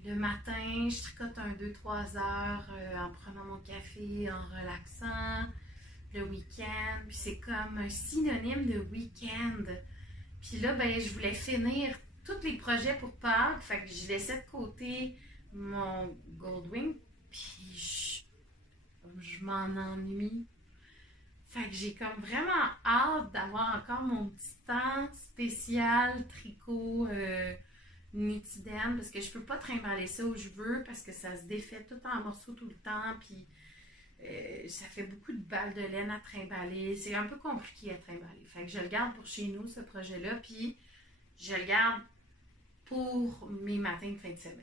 Le matin, je tricote 2-3 heures en prenant mon café, en relaxant. Le week-end, puis c'est comme un synonyme de week-end. Puis là, ben, je voulais finir tous les projets pour Pâques, fait que je laissais de côté mon Goldwing, puis je m'en ennuie. Fait que j'ai comme vraiment hâte d'avoir encore mon petit temps spécial tricot nitidène, parce que je peux pas trimballer ça où je veux, parce que ça se défait tout en morceaux tout le temps, puis ça fait beaucoup de balles de laine à trimballer. C'est un peu compliqué à trimballer. Fait que je le garde pour chez nous, ce projet-là, puis je le garde pour mes matins de fin de semaine.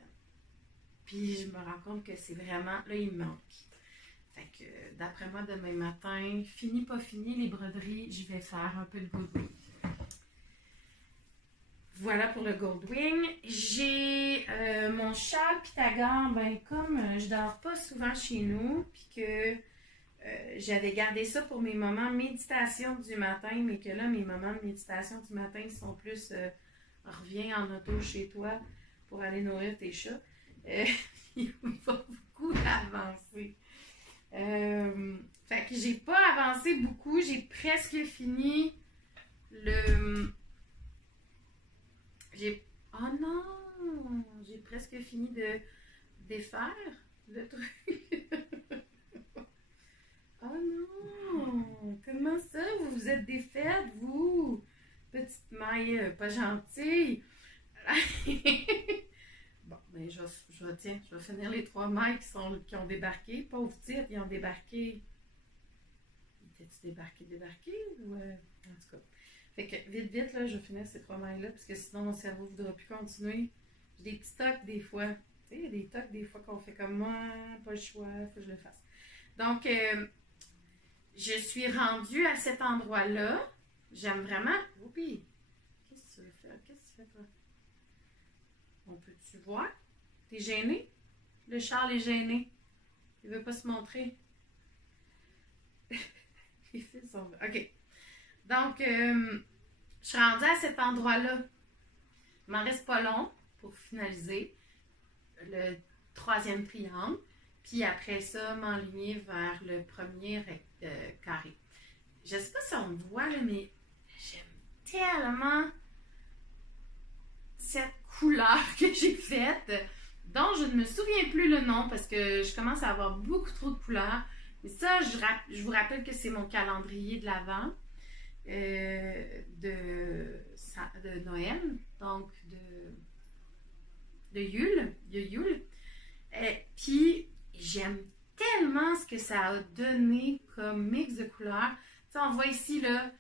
Puis je me rends compte que c'est vraiment... Là, il me manque. Fait que d'après moi, demain matin, fini, pas fini, les broderies, je vais faire un peu de Goldwing. Voilà pour le Goldwing. J'ai mon châle Pythagore, ben comme je dors pas souvent chez nous, puis que j'avais gardé ça pour mes moments de méditation du matin, mais que là, mes moments de méditation du matin sont plus reviens en auto chez toi pour aller nourrir tes chats. Il va beaucoup avancer. Fait que j'ai pas avancé beaucoup, j'ai presque fini oh non! J'ai presque fini de défaire le truc. Oh non! Comment ça? Vous vous êtes défaite, vous? Petite maille pas gentille. Bon, ben je vais finir les 3 mailles qui ont débarqué. Pauvre titre, ils ont débarqué. Étaient-tu débarqué ou... En tout cas. Fait que vite, là, je vais finir ces 3 mailles-là, parce que sinon mon cerveau ne voudra plus continuer. J'ai des petits tocs des fois. Tu sais, il y a des tocs des fois qu'on fait comme moi, pas le choix, faut que je le fasse. Donc, je suis rendue à cet endroit-là. J'aime vraiment. Oupi! Qu'est-ce que tu veux faire? Qu'est-ce que tu fais, toi? On peut-tu voir? T'es gêné? Le Charles est gêné. Il veut pas se montrer. Les fils sont... OK. Donc, je suis rendue à cet endroit-là. Il m'en reste pas long pour finaliser le 3e triangle. Puis après ça, m'enligner vers le premier carré. Je ne sais pas si on me voit, là, mais j'aime tellement cette couleur que j'ai faite, dont je ne me souviens plus le nom parce que je commence à avoir beaucoup trop de couleurs. Mais ça, je vous rappelle que c'est mon calendrier de l'Avent de Noël, donc de Yule. Puis, j'aime tellement ce que ça a donné comme mix de couleurs. Tu sais, on voit ici, là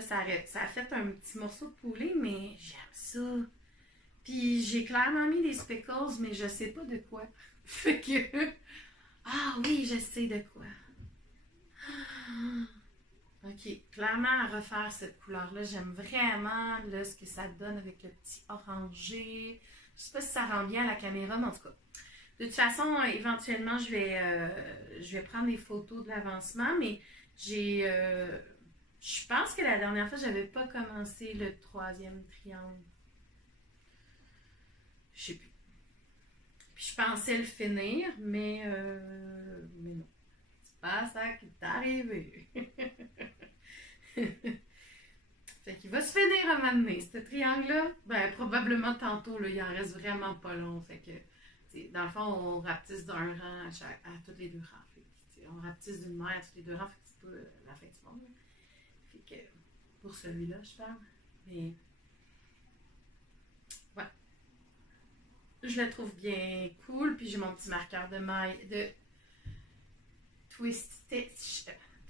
ça a fait un petit morceau de poulet, mais j'aime ça. Puis, j'ai clairement mis des speckles, mais je sais pas de quoi. Fait que... Ah oui, je sais de quoi. OK, clairement à refaire cette couleur-là. J'aime vraiment là, ce que ça donne avec le petit orangé. Je sais pas si ça rend bien à la caméra, mais en tout cas. De toute façon, éventuellement, je vais prendre des photos de l'avancement, mais je pense que la dernière fois, j'avais pas commencé le troisième triangle. Je sais plus. Puis je pensais le finir, mais non. C'est pas ça qui est arrivé. Fait qu'il va se finir à un moment donné. Ce triangle-là, ben probablement tantôt, là, il en reste vraiment pas long. Fait que, dans le fond, on rapetisse d'un rang à tous les deux rangs. Fait que, on rapetisse d'une main à tous les deux rangs. Fait que c'est pas la fin du monde. Là. Fait que, pour celui-là, je parle. Mais, ouais. Je le trouve bien cool. Puis j'ai mon petit marqueur de maille de Twist Stitch.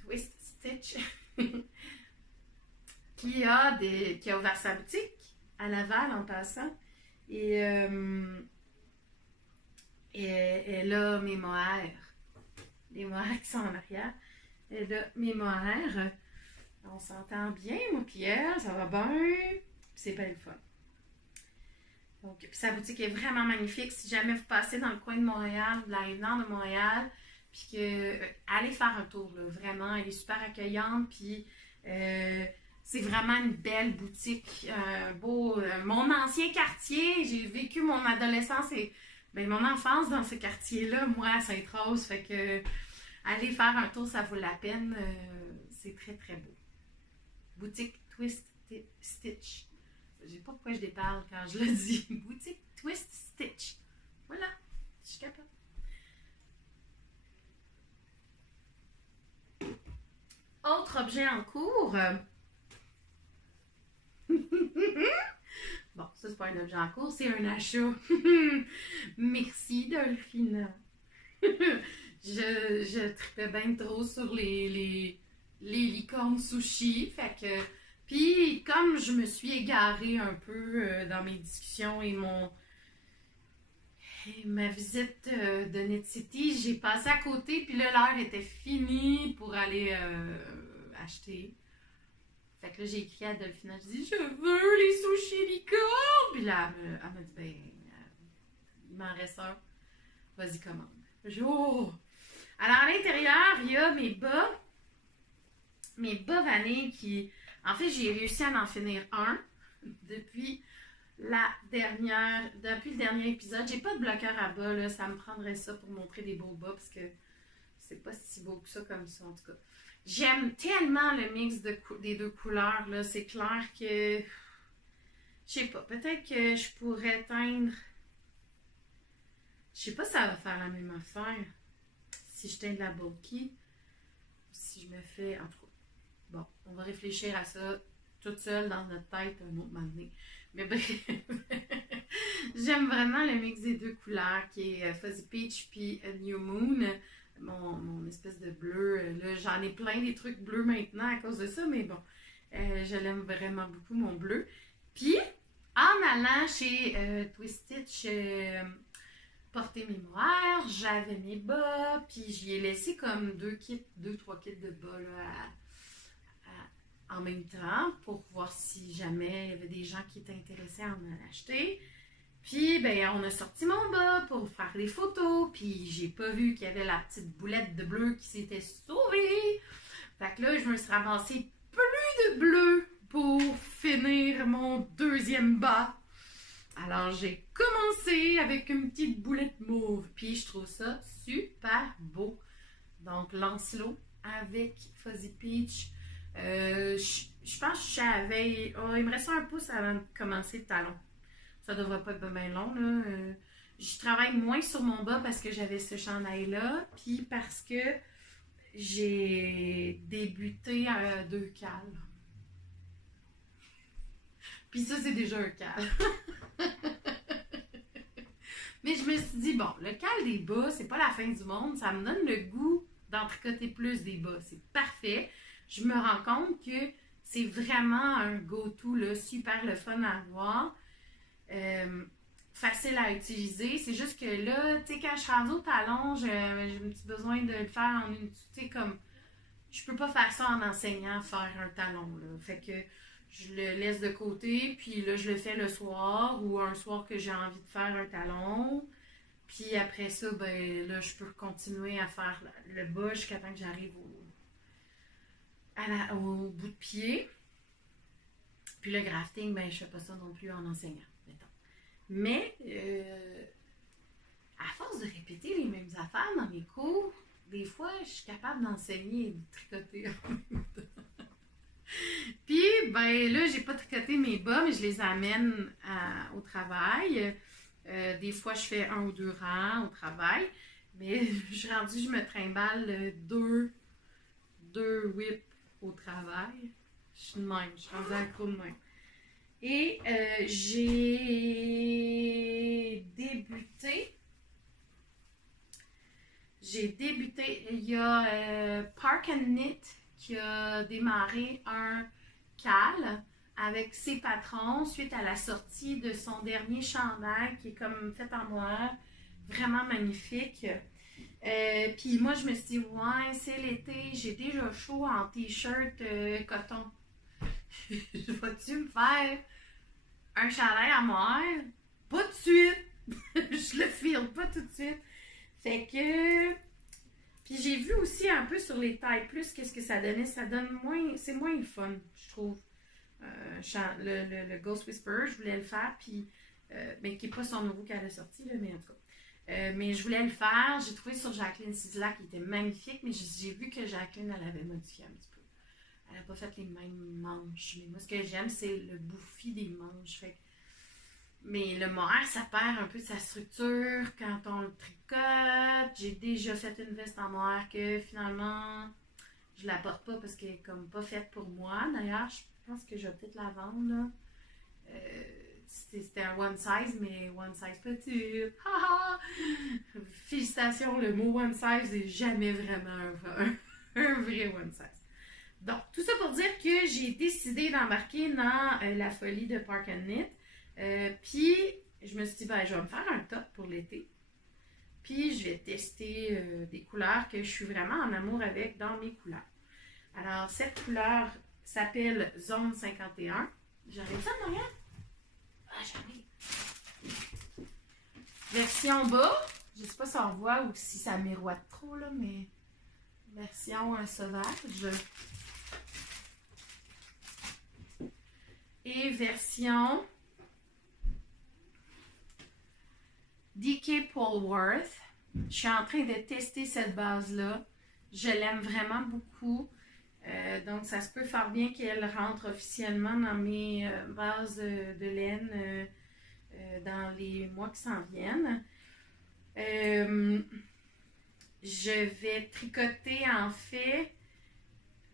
Twist Stitch. qui a ouvert sa boutique à Laval en passant. Et elle a mes mohair. Les mohair qui sont en arrière. Elle a mes mohair. On s'entend bien, moi puis elle, ça va bien. C'est pas le fun. Donc, puis sa boutique est vraiment magnifique. Si jamais vous passez dans le coin de Montréal, de la Rive-Nord de Montréal, puis que allez faire un tour, là, vraiment. Elle est super accueillante, puis c'est vraiment une belle boutique, beau. Mon ancien quartier, j'ai vécu mon adolescence et mon enfance dans ce quartier-là, moi à Sainte-Rose, fait que aller faire un tour, ça vaut la peine. C'est très très beau. Boutique Twist Stitch. Je sais pas pourquoi je déparle quand je le dis. Boutique Twist Stitch. Voilà, je suis capable. Autre objet en cours. Bon, ça c'est pas un objet en cours, c'est un achat. Merci Dolphina. je tripais bien trop sur les licornes sushi. Fait que. Puis, comme je me suis égarée un peu dans mes discussions et ma visite de Net City, j'ai passé à côté, puis là, l'heure était finie pour aller acheter. Fait que là, j'ai écrit à Dolphina, je dis, je veux les sushis licornes! Puis là, elle m'a dit, il m'en reste un. Vas-y, commande. J'ai oh! Alors, à l'intérieur, il y a mes bas vanille qui... En fait, j'ai réussi à en finir un depuis le dernier épisode. J'ai pas de bloqueur à bas, là. Ça me prendrait ça pour montrer des beaux bas parce que c'est pas si beau que ça comme ça, en tout cas. J'aime tellement le mix des deux couleurs, là. C'est clair que... Je sais pas, peut-être que je pourrais teindre... Je sais pas si ça va faire la même affaire si je teins de la bulky. Si je me fais... En tout cas, bon, on va réfléchir à ça toute seule dans notre tête un autre moment donné. Mais bref, j'aime vraiment le mix des deux couleurs qui est Fuzzy Peach puis New Moon. Mon espèce de bleu. Là, j'en ai plein des trucs bleus maintenant à cause de ça, mais bon, je l'aime vraiment beaucoup, mon bleu. Puis, en allant chez Twist Stitch porter mes mohair, j'avais mes bas, puis j'y ai laissé comme 2-3 kits de bas là, en même temps pour voir si jamais il y avait des gens qui étaient intéressés à en acheter. Puis, on a sorti mon bas pour faire des photos, puis j'ai pas vu qu'il y avait la petite boulette de bleu qui s'était sauvée. Fait que là, je me suis ramassée plus de bleu pour finir mon deuxième bas. Alors, j'ai commencé avec une petite boulette mauve, puis je trouve ça super beau. Donc, Lancelot avec Fuzzy Peach. Je pense que j'avais... Oh, il me restait un pouce avant de commencer le talon. Ça devrait pas être bien long, là. Je travaille moins sur mon bas parce que j'avais ce chandail-là, puis parce que j'ai débuté à 2 cales. Puis ça, c'est déjà un cal. Mais je me suis dit, bon, le cal des bas, c'est pas la fin du monde. Ça me donne le goût d'en tricoter plus des bas. C'est parfait. Je me rends compte que c'est vraiment un go-to, là, super le fun à avoir. Facile à utiliser. C'est juste que là, tu sais, quand je suis rendue au talon, j'ai un petit besoin de le faire en une... Tu sais, comme... Je peux pas faire ça en enseignant à faire un talon, là. Fait que je le laisse de côté, puis là, je le fais le soir ou un soir que j'ai envie de faire un talon. Puis après ça, ben là, je peux continuer à faire le bas jusqu'à temps que j'arrive au bout de pied. Puis le grafting, ben je fais pas ça non plus en enseignant, mettons. Mais à force de répéter les mêmes affaires dans mes cours, des fois, je suis capable d'enseigner et de tricoter en même temps. Puis, ben là, j'ai pas tricoté mes bas, mais je les amène au travail. Des fois, je fais 1 ou 2 rangs au travail. Mais je suis rendue, je me trimballe deux whips au travail. Je suis de même, je suis rendue accro de même. Et j'ai débuté il y a Park and Knit qui a démarré un CAL avec ses patrons suite à la sortie de son dernier chandail qui est comme fait en noir, vraiment magnifique. Puis moi, je me suis dit, ouais, c'est l'été, j'ai déjà chaud en t-shirt coton. Vas-tu me faire un chandail à noir? Pas tout de suite! Je le file pas tout de suite. Fait que. Puis j'ai vu aussi un peu sur les tailles plus qu'est-ce que ça donnait. Ça donne moins. C'est moins le fun, je trouve. Le Ghost Whisperer, je voulais le faire, puis. Mais qui n'est pas son nouveau qu'elle a sorti, là, mais en tout cas. Mais je voulais le faire. J'ai trouvé sur Jacqueline Sisla qui était magnifique, mais j'ai vu que Jacqueline, elle avait modifié un petit peu. Elle n'a pas fait les mêmes manches. Mais moi, ce que j'aime, c'est le bouffi des manches. Fait que mais le mohair, ça perd un peu de sa structure quand on le tricote. J'ai déjà fait une veste en mohair que finalement, je la porte pas parce qu'elle est comme pas faite pour moi. D'ailleurs, je pense que je vais peut-être la vendre, là. C'était un one size, mais one size petit. Félicitations, le mot one size n'est jamais vraiment un vrai one size. Donc, tout ça pour dire que j'ai décidé d'embarquer dans la folie de Park and Knit. Puis, je me suis dit, ben, je vais me faire un top pour l'été. Puis, je vais tester des couleurs que je suis vraiment en amour avec dans mes couleurs. Alors, cette couleur s'appelle Zone 51. J'arrive ça, Marianne? Ah, j'arrive. Version bas. Je ne sais pas si on voit ou si ça miroite trop, là, mais version sauvage. Et version D.K. Polworth. Je suis en train de tester cette base-là. Je l'aime vraiment beaucoup. Donc, ça se peut fort bien qu'elle rentre officiellement dans mes bases de laine dans les mois qui s'en viennent. Je vais tricoter, en fait.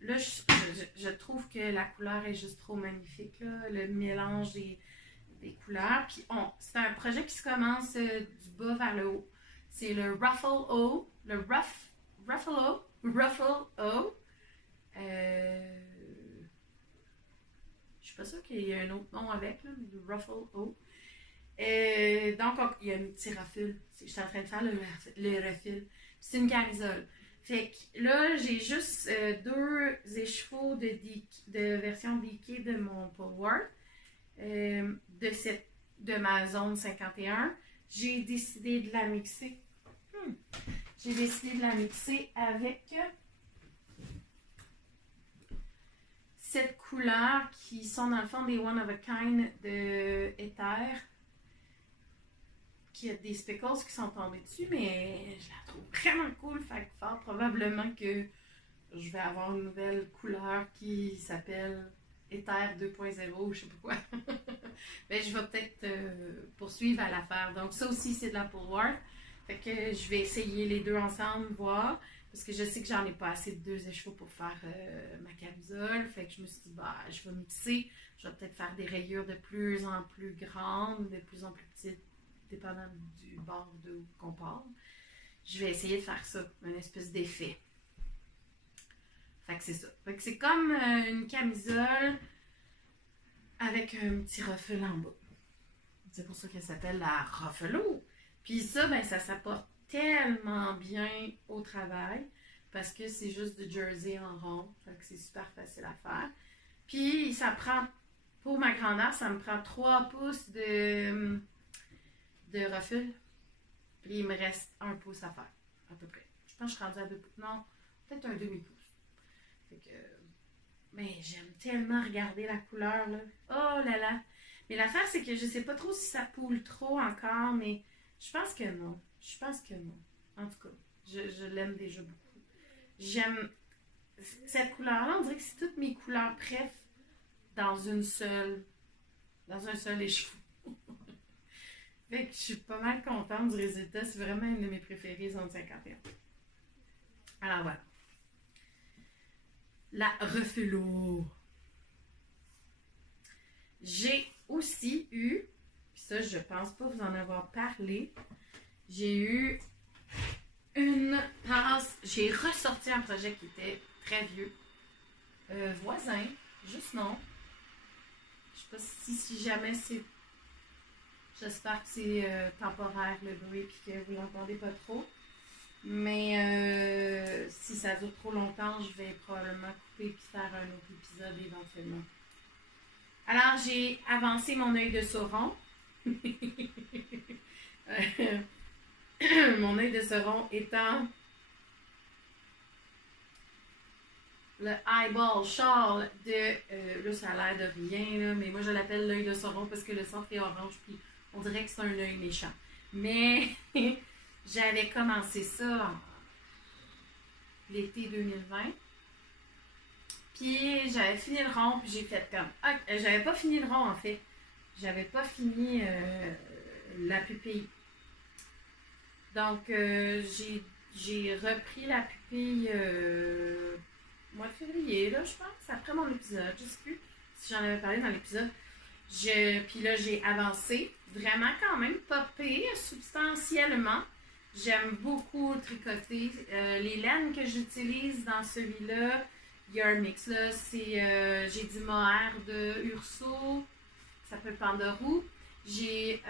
Là, je trouve que la couleur est juste trop magnifique, là. Le mélange des couleurs. Puis, c'est un projet qui se commence du bas vers le haut. C'est le Ruffle O. Le Ruffle O. Je suis pas sûre qu'il y ait un autre nom avec, là, mais le Ruffle O. Donc, il y a un petit raffle. Je suis en train de faire le raffle. C'est une camisole. Fait que là, j'ai juste 2 écheveaux de version DK de mon Polworth. De ma zone 51. J'ai décidé de la mixer. J'ai décidé de la mixer avec cette couleur qui sont dans le fond des One of a Kind de Ether. Qui a des speckles qui sont tombés dessus, mais je la trouve vraiment cool. Fait que fort probablement que je vais avoir une nouvelle couleur qui s'appelle Ether 2.0, je sais pas quoi. Mais je vais peut-être poursuivre à la faire. Donc ça aussi, c'est de la Polworth. Fait que je vais essayer les deux ensemble, voir. Parce que je sais que j'en ai pas assez de 2 écheveaux pour faire ma camisole. Fait que je me suis dit, bah, je vais mixer. Je vais peut-être faire des rayures de plus en plus grandes, de plus en plus petites, dépendant du bord d'où qu'on parle. Je vais essayer de faire ça, une espèce d'effet. Fait que c'est ça. Fait que c'est comme une camisole avec un petit ruffle en bas. C'est pour ça qu'elle s'appelle la Ruffalo. Puis ça, ben ça s'apporte tellement bien au travail parce que c'est juste du jersey en rond. Fait que c'est super facile à faire. Puis ça prend, pour ma grandeur, ça me prend 3 pouces de ruffle. Puis il me reste un pouce à faire, à peu près. Je pense que je suis rendue à 2 pouces. Non, peut-être un demi-pouce. Fait que... Mais j'aime tellement regarder la couleur, là. Oh là là! Mais l'affaire, c'est que je sais pas trop si ça poule trop encore, mais je pense que non. Je pense que non. En tout cas, je l'aime déjà beaucoup. J'aime cette couleur-là, on dirait que c'est toutes mes couleurs préf dans un seul écheveau. Fait que je suis pas mal contente du résultat. C'est vraiment une de mes préférées, zone 51. Alors voilà. La Refelo. J'ai aussi eu, puis ça je pense pas vous en avoir parlé, j'ai eu une passe, j'ai ressorti un projet qui était très vieux. Voisin, juste non. Je sais pas si jamais c'est, j'espère que c'est temporaire le bruit puis que vous l'entendez pas trop. Mais si ça dure trop longtemps, je vais probablement couper et faire un autre épisode éventuellement. Alors, j'ai avancé mon œil de Sauron. Mon œil de Sauron étant le eyeball shawl de... là, ça a l'air de rien, là, mais moi, je l'appelle l'œil de Sauron parce que le centre est orange, puis on dirait que c'est un œil méchant. Mais j'avais commencé ça en l'été 2020. Puis j'avais fini le rond, puis j'ai fait comme... Ah, j'avais pas fini le rond, en fait. J'avais pas fini la pupille. Donc, j'ai repris la pupille au mois de février, là, je pense, après mon épisode. Je sais plus si j'en avais parlé dans l'épisode. Puis là, j'ai avancé. Vraiment quand même pas pire, substantiellement. J'aime beaucoup tricoter. Les laines que j'utilise dans celui-là, il y a un mix là. J'ai du mohair de Urso, ça peut Pandarou. J'ai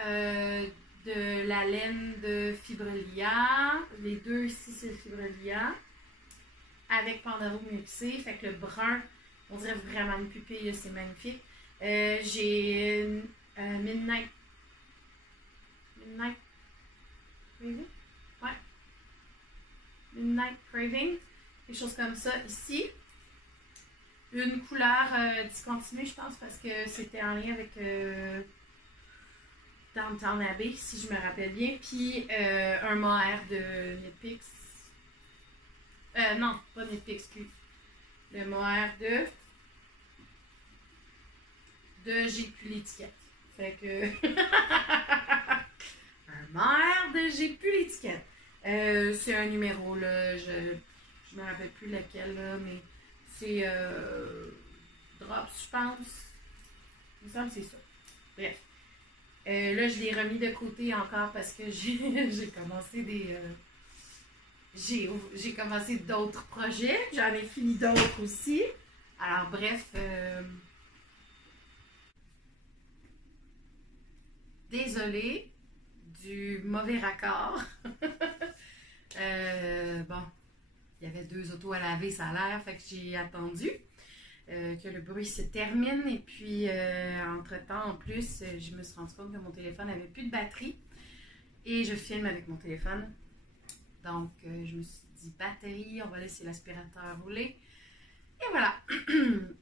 de la laine de Fibrelia. Les deux ici, c'est le Fibrelia. Avec Pandarou mixé. Fait que le brun, on dirait vraiment une pupille, c'est magnifique. J'ai Midnight Craving? Ouais. Midnight Craving. Quelque chose comme ça ici. Une couleur discontinue, je pense, parce que c'était en lien avec Downton Abbey, si je me rappelle bien. Puis un mohair de Knitpicks. Non, pas Knitpicks, excuse. Le mohair de j'ai plus l'étiquette. Fait que... un mohair de j'ai plus l'étiquette. C'est un numéro, là. Je me rappelle plus lequel, là, mais c'est Drops, je pense. Il me semble que c'est ça. Bref. Là, je l'ai remis de côté encore parce que j'ai commencé j'ai commencé d'autres projets. J'en ai fini d'autres aussi. Alors, bref... désolée du mauvais raccord. Bon, il y avait 2 autos à laver, ça a l'air, fait que j'ai attendu que le bruit se termine. Et puis, entre-temps, en plus, je me suis rendu compte que mon téléphone n'avait plus de batterie. Et je filme avec mon téléphone. Donc, je me suis dit, batterie, on va laisser l'aspirateur rouler. Et voilà.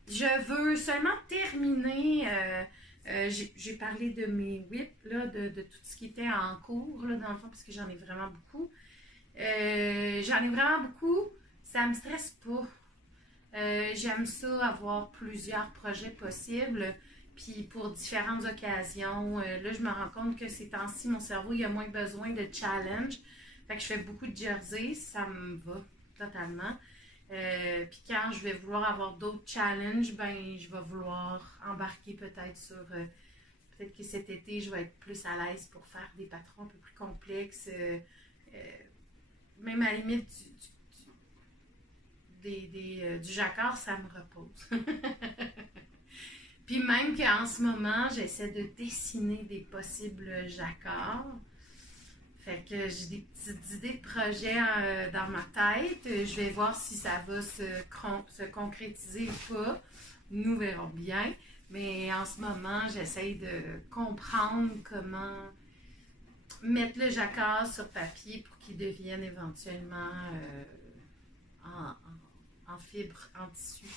Je veux seulement terminer... j'ai parlé de mes whips, là, de tout ce qui était en cours, là, dans le fond, parce que j'en ai vraiment beaucoup. Ça me stresse pas. J'aime ça, avoir plusieurs projets possibles, puis pour différentes occasions. Là, je me rends compte que ces temps-ci, mon cerveau, il a moins besoin de challenge. Fait que je fais beaucoup de jersey, ça me va totalement. Puis quand je vais vouloir avoir d'autres challenges, ben je vais vouloir embarquer peut-être sur... peut-être que cet été, je vais être plus à l'aise pour faire des patrons un peu plus complexes. Même à la limite du jacquard, ça me repose. Puis même qu'en ce moment, j'essaie de dessiner des possibles jacquards. Fait que j'ai des petites idées de projet dans ma tête. Je vais voir si ça va se concrétiser ou pas. Nous verrons bien. Mais en ce moment, j'essaie de comprendre comment mettre le jacquard sur papier pour qu'il devienne éventuellement en fibre, en tissu.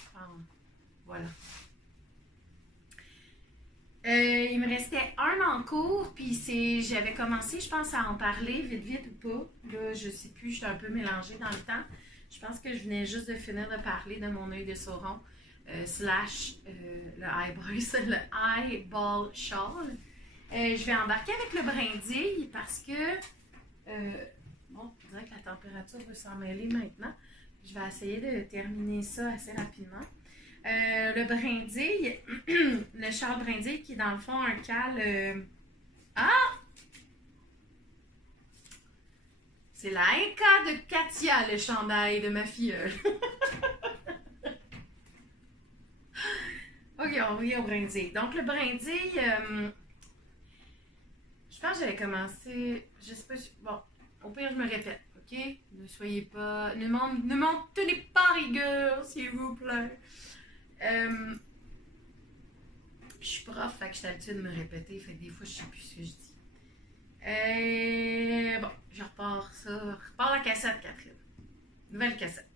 Voilà. Il me restait un en cours, puis j'avais commencé, je pense, à en parler vite ou pas. Là, je sais plus, j'étais un peu mélangée dans le temps. Je pense que je venais juste de finir de parler de mon œil de Sauron, slash le eyeball shawl. Je vais embarquer avec le brindille parce que, bon, on dirait que la température veut s'en mêler maintenant. Je vais essayer de terminer ça assez rapidement. Le brindille, le châle brindille qui est dans le fond un cal. Ah! C'est la Inca de Katia, le chandail de ma filleule. Ok, on revient au brindille. Donc, le brindille, je pense que j'avais commencé. Je sais pas. Bon, au pire, je me répète, ok? Ne soyez pas. Ne m'en tenez pas rigueur, s'il vous plaît. Je suis prof, fait que j'ai l'habitude de me répéter, fait que des fois je sais plus ce que je dis. Bon, je repars la cassette, Catherine. Nouvelle cassette.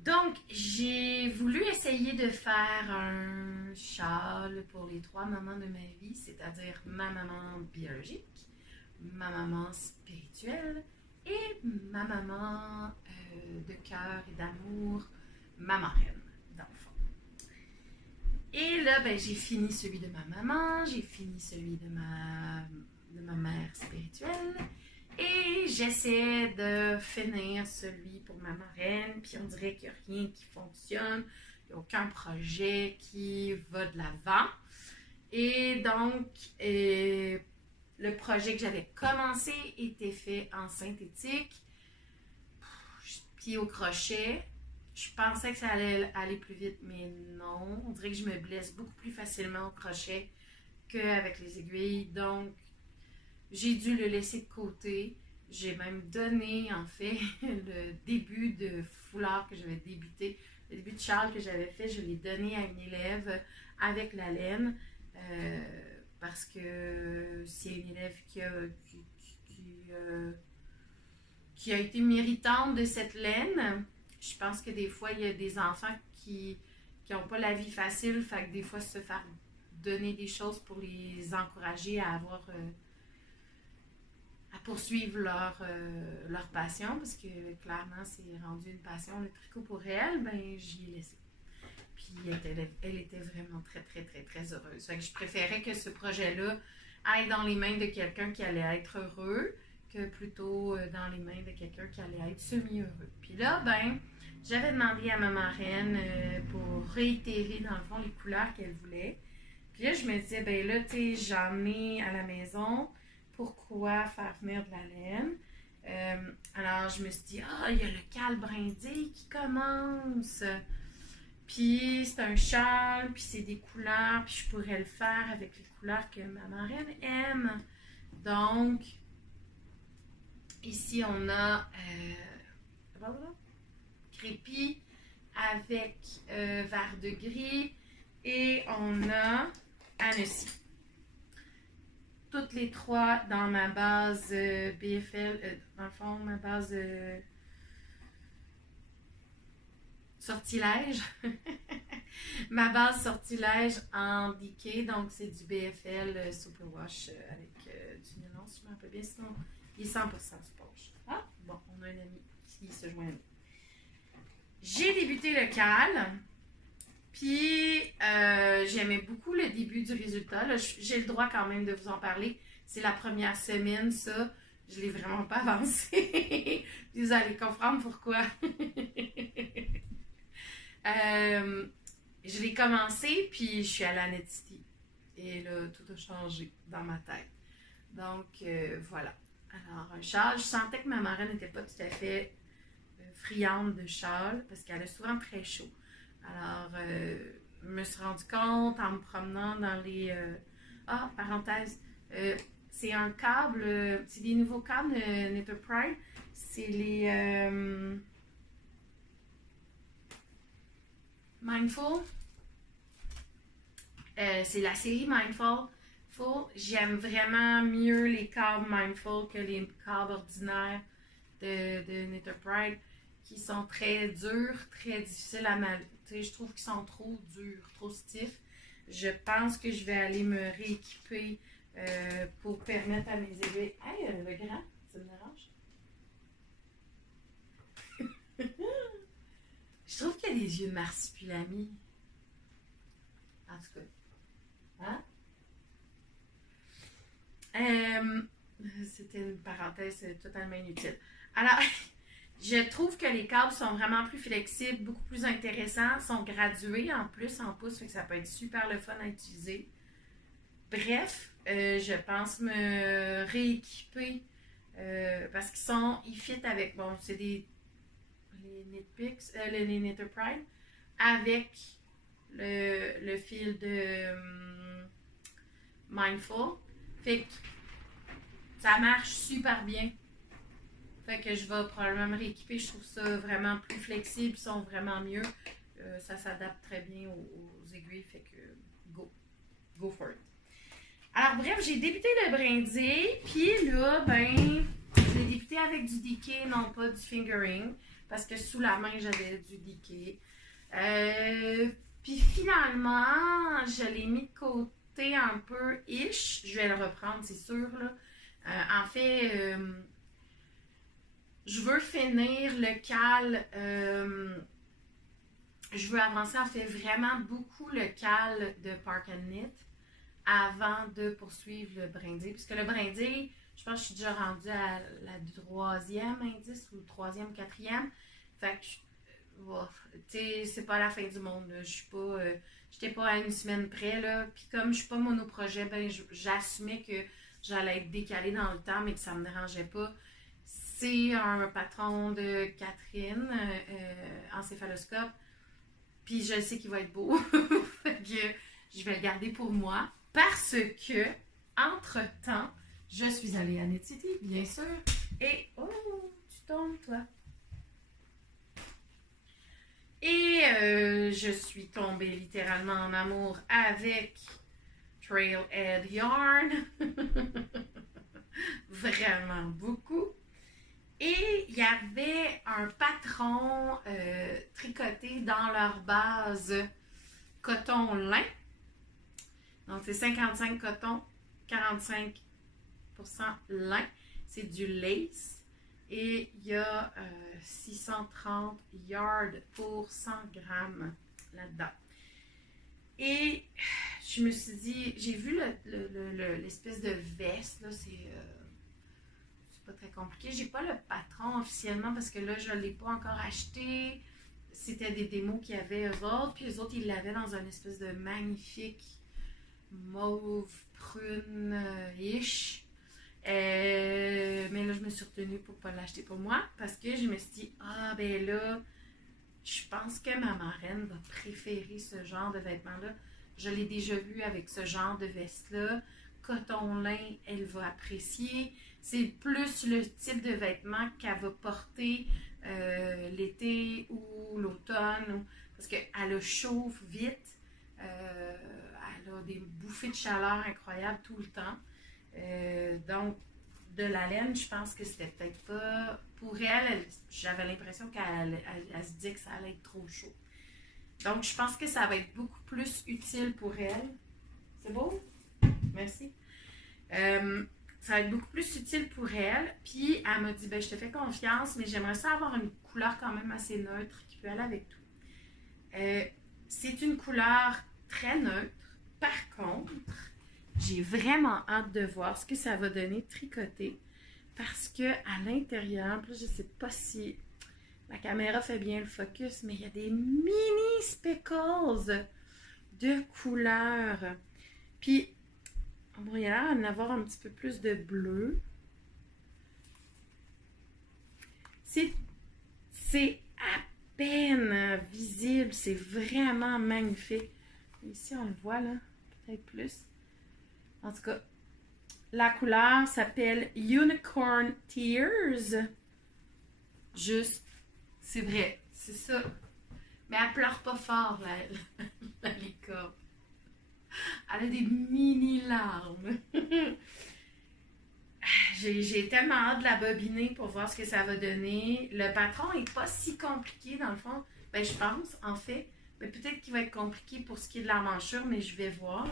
Donc, j'ai voulu essayer de faire un châle pour les 3 mamans de ma vie, c'est-à-dire ma maman biologique, ma maman spirituelle et ma maman de cœur et d'amour, ma marraine, dans le fond. Et là, ben, j'ai fini celui de ma maman, j'ai fini celui de ma mère spirituelle. Et j'essaie de finir celui pour ma marraine, puis on dirait qu'il n'y a rien qui fonctionne, il n'y a aucun projet qui va de l'avant. Et donc, le projet que j'avais commencé était fait en synthétique, pied au crochet. Je pensais que ça allait aller plus vite, mais non. On dirait que je me blesse beaucoup plus facilement au crochet qu'avec les aiguilles. Donc, j'ai dû le laisser de côté. J'ai même donné, en fait, le début de foulard que j'avais débuté, le début de châle que j'avais fait, je l'ai donné à une élève avec la laine. Parce que c'est une élève qui a été méritante de cette laine. Je pense que des fois, il y a des enfants qui n'ont pas la vie facile, fait que des fois, se faire donner des choses pour les encourager à avoir... à poursuivre leur passion, parce que clairement, c'est rendu une passion, le tricot pour elle, ben j'y ai laissé. Puis elle était vraiment très, très, très, très heureuse. Fait que je préférais que ce projet-là aille dans les mains de quelqu'un qui allait être heureux, que plutôt dans les mains de quelqu'un qui allait être semi-heureux. Puis là, ben, j'avais demandé à ma marraine pour réitérer, dans le fond, les couleurs qu'elle voulait. Puis là, je me disais, ben là, tu sais, j'en ai à la maison. Pourquoi faire venir de la laine? Alors, je me suis dit, il y a le cal brindille qui commence. Puis, c'est un châle, puis c'est des couleurs, puis je pourrais le faire avec les couleurs que ma marraine aime. Donc, ici, on a crépi avec vert de gris et on a Annecy. Toutes les 3 dans ma base BFL, dans le fond, ma base sortilège. Ma base sortilège en decay, donc c'est du BFL Superwash avec du nylon, si je me rappelle bien, sinon il est 100% sponge. Ah, bon, on a un ami qui se joint à nous. J'ai débuté le cal. Puis, j'aimais beaucoup le début du résultat. J'ai le droit quand même de vous en parler. C'est la première semaine, ça. Je ne l'ai vraiment pas avancé. Puis vous allez comprendre pourquoi. Je l'ai commencé, puis je suis allée à Netity. Et là, tout a changé dans ma tête. Donc, voilà. Alors, un châle, je sentais que ma marraine n'était pas tout à fait friande de châle, parce qu'elle a souvent très chaud. Alors, je me suis rendu compte en me promenant dans les... parenthèse, c'est un câble, c'est des nouveaux câbles de Knitted Pride. C'est les Mindful. C'est la série Mindful. Mindful. J'aime vraiment mieux les câbles Mindful que les câbles ordinaires de Knit Pride qui sont très durs, très difficiles à mal. Je trouve qu'ils sont trop durs, trop stiffs. Je pense que je vais aller me rééquiper pour permettre à mes aiguilles. Hey, le grand, ça me dérange? Je trouve qu'il y a des yeux de marsupilami. En tout cas. Hein? C'était une parenthèse totalement inutile. Alors, je trouve que les câbles sont vraiment plus flexibles, beaucoup plus intéressants, sont gradués en plus en pouces, fait que ça peut être super le fun à utiliser. Bref, je pense me rééquiper parce ils fit avec, bon, c'est les Knitpicks, les Knit Pride, avec le fil de Mindful. Fait que ça marche super bien. Fait que je vais probablement me rééquiper. Je trouve ça vraiment plus flexible. Ils sont vraiment mieux. Ça s'adapte très bien aux aiguilles. Fait que go for it. Alors bref, j'ai débuté le brindille. Puis là, ben, je l'ai débuté avec du decay, non pas du fingering. Parce que sous la main, j'avais du decay. Puis finalement, je l'ai mis de côté un peu ish. Je vais le reprendre, c'est sûr. Là. En fait, je veux finir le cal. Je veux avancer en fait vraiment beaucoup le cal de Park & Knit avant de poursuivre le brindille. Puisque le brindille, je pense que je suis déjà rendue à la 3e indice ou 3e, 4e. Fait que c'est pas la fin du monde. J'étais pas à une semaine près. Là. Puis comme je suis pas monoprojet, ben j'assumais que j'allais être décalée dans le temps, mais que ça me dérangeait pas. C'est un patron de Catherine, encéphaloscope. Puis je sais qu'il va être beau. Fait que je vais le garder pour moi. Parce que, entre-temps, je suis allée à Knit City, bien sûr. Et, oh, tu tombes, toi. Et je suis tombée littéralement en amour avec Trailhead Yarn. Vraiment beaucoup. Et il y avait un patron tricoté dans leur base coton lin. Donc, c'est 55 coton, 45% lin. C'est du lace. Et il y a 630 yards pour 100 grammes là-dedans. Et je me suis dit, j'ai vu l'espèce de veste, là, c'est pas très compliqué. J'ai pas le patron officiellement parce que là, je l'ai pas encore acheté. C'était des démos qu'il y avait eux autres. Puis eux autres, ils l'avaient dans une espèce de magnifique mauve prune-ish. Mais là, je me suis retenue pour pas l'acheter pour moi parce que je me suis dit, ah ben là, je pense que ma marraine va préférer ce genre de vêtements-là. Je l'ai déjà vu avec ce genre de veste-là. Coton lin, elle va apprécier. C'est plus le type de vêtements qu'elle va porter l'été ou l'automne. Parce qu'elle chauffe vite. Elle a des bouffées de chaleur incroyables tout le temps. Donc, de la laine, je pense que c'était peut-être pas... Pour elle, j'avais l'impression qu'elle se disait que ça allait être trop chaud. Donc, je pense que ça va être beaucoup plus utile pour elle. C'est beau? Merci. Ça va être beaucoup plus utile pour elle. Puis, elle m'a dit, ben, je te fais confiance, mais j'aimerais ça avoir une couleur quand même assez neutre qui peut aller avec tout. C'est une couleur très neutre. Par contre, j'ai vraiment hâte de voir ce que ça va donner tricoté. Parce que à l'intérieur, je ne sais pas si la caméra fait bien le focus, mais il y a des mini speckles de couleurs. Puis, bon, il y a l'air d'en avoir un petit peu plus de bleu. C'est à peine visible. C'est vraiment magnifique. Ici, on le voit, là. Peut-être plus. En tout cas, la couleur s'appelle Unicorn Tears. Juste, c'est vrai, c'est ça. Mais elle pleure pas fort, la licorne. Elle a des mini larmes. J'ai tellement hâte de la bobiner pour voir ce que ça va donner. Le patron est pas si compliqué dans le fond. Ben, je pense, en fait. Mais peut-être qu'il va être compliqué pour ce qui est de la manchure, mais je vais voir.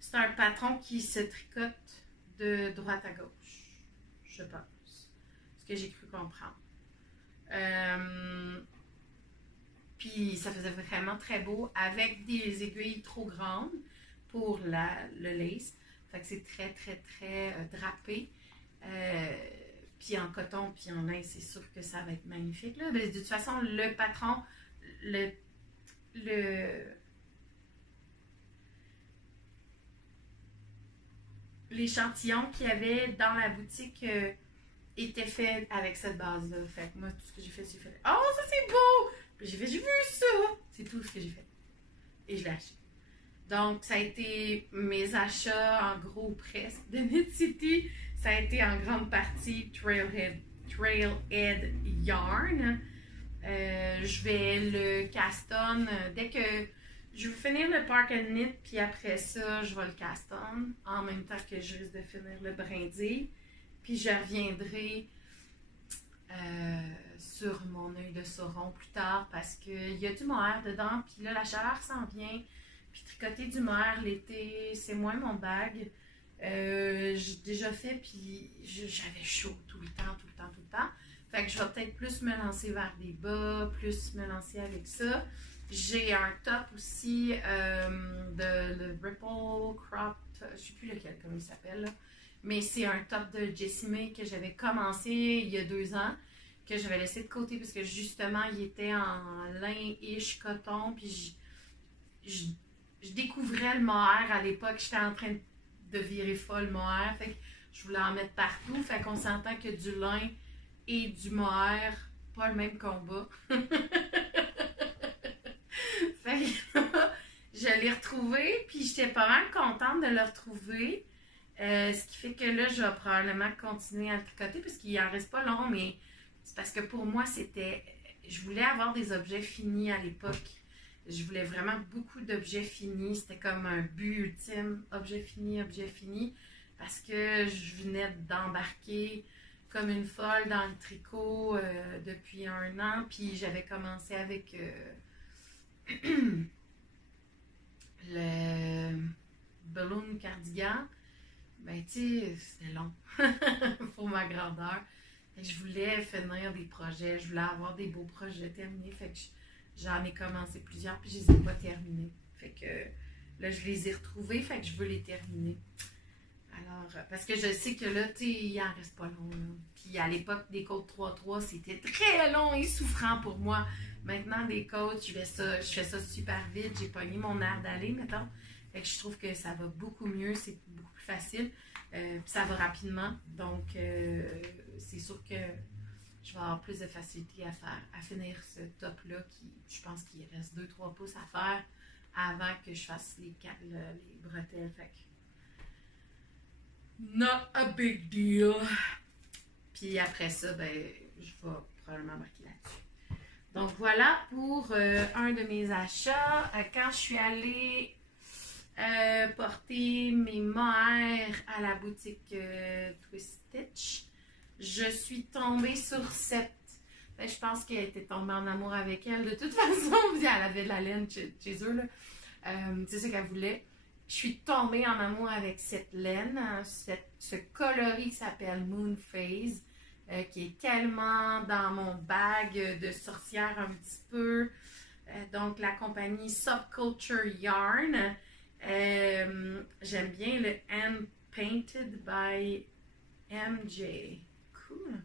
C'est un patron qui se tricote de droite à gauche, je pense. Ce que j'ai cru comprendre. Puis ça faisait vraiment très beau avec des aiguilles trop grandes pour le lace. Fait que c'est très, très, très drapé. Puis en coton, puis en lin, c'est sûr que ça va être magnifique. Là. Mais de toute façon, le patron, l'échantillon qu'il y avait dans la boutique était fait avec cette base-là. Fait que moi, tout ce que j'ai fait, oh, ça c'est beau! Puis j'ai vu ça! C'est tout ce que j'ai fait. Et je l'ai acheté. Donc, ça a été mes achats en gros presque de Knit City. Ça a été en grande partie Trailhead Yarn. Je vais le cast on dès que je vais finir le Park and Knit, puis après ça, je vais le cast on en même temps que je risque de finir le brindille. Puis je reviendrai sur mon œil de Sauron plus tard parce qu'il y a du mohair dedans, puis là, la chaleur s'en vient. Puis tricoter du mohair l'été, c'est moins mon bag. J'ai déjà fait, puis j'avais chaud tout le temps. Fait que je vais peut-être plus me lancer vers des bas, plus me lancer avec ça. J'ai un top aussi de le Ripple Crop, je sais plus lequel, comment il s'appelle, là. Mais c'est un top de Jessie May que j'avais commencé il y a 2 ans, que j'avais laissé de côté parce que justement, il était en lin-ish coton, puis je découvrais le mohair à l'époque, j'étais en train de virer folle mohair, fait que je voulais en mettre partout, fait qu'on s'entend que du lin et du mohair, pas le même combat. Fait que je l'ai retrouvé, puis j'étais pas mal contente de le retrouver. Ce qui fait que là, je vais probablement continuer à le tricoter parce qu'il en reste pas long, mais c'est parce que pour moi, c'était... Je voulais avoir des objets finis à l'époque. Je voulais vraiment beaucoup d'objets finis. C'était comme un but ultime, objet fini, parce que je venais d'embarquer comme une folle dans le tricot depuis 1 an, puis j'avais commencé avec le balloon cardigan. Ben, tu sais, c'était long pour ma grandeur. Fait que je voulais finir des projets, je voulais avoir des beaux projets terminés. Fait que j'en ai commencé plusieurs, puis je les ai pas terminés. Fait que là, je les ai retrouvés, fait que je veux les terminer. Alors, parce que je sais que là, tu sais, il en reste pas long, là. Puis à l'époque, des côtes 3-3, c'était très long et souffrant pour moi. Maintenant, des côtes, je fais ça super vite. J'ai pogné mon air d'aller, mettons. Fait que je trouve que ça va beaucoup mieux, c'est beaucoup plus facile. Puis ça va rapidement. Donc, c'est sûr que je vais avoir plus de facilité à finir ce top-là qui, je pense qu'il reste 2-3 pouces à faire avant que je fasse les bretelles. Fait que, not a big deal. Puis après ça, ben, je vais probablement marquer là-dessus. Donc voilà pour un de mes achats. Quand je suis allée porter mes mohair à la boutique Twist Stitch, je suis tombée sur cette... Ben, je pense qu'elle était tombée en amour avec elle. De toute façon, elle avait de la laine chez eux. Là. C'est ce qu'elle voulait. Je suis tombée en amour avec cette laine, ce coloris qui s'appelle Moon Phase, qui est tellement dans mon bag de sorcière un petit peu. Donc, la compagnie Subculture Yarn. J'aime bien le Hand Painted by MJ. Cool.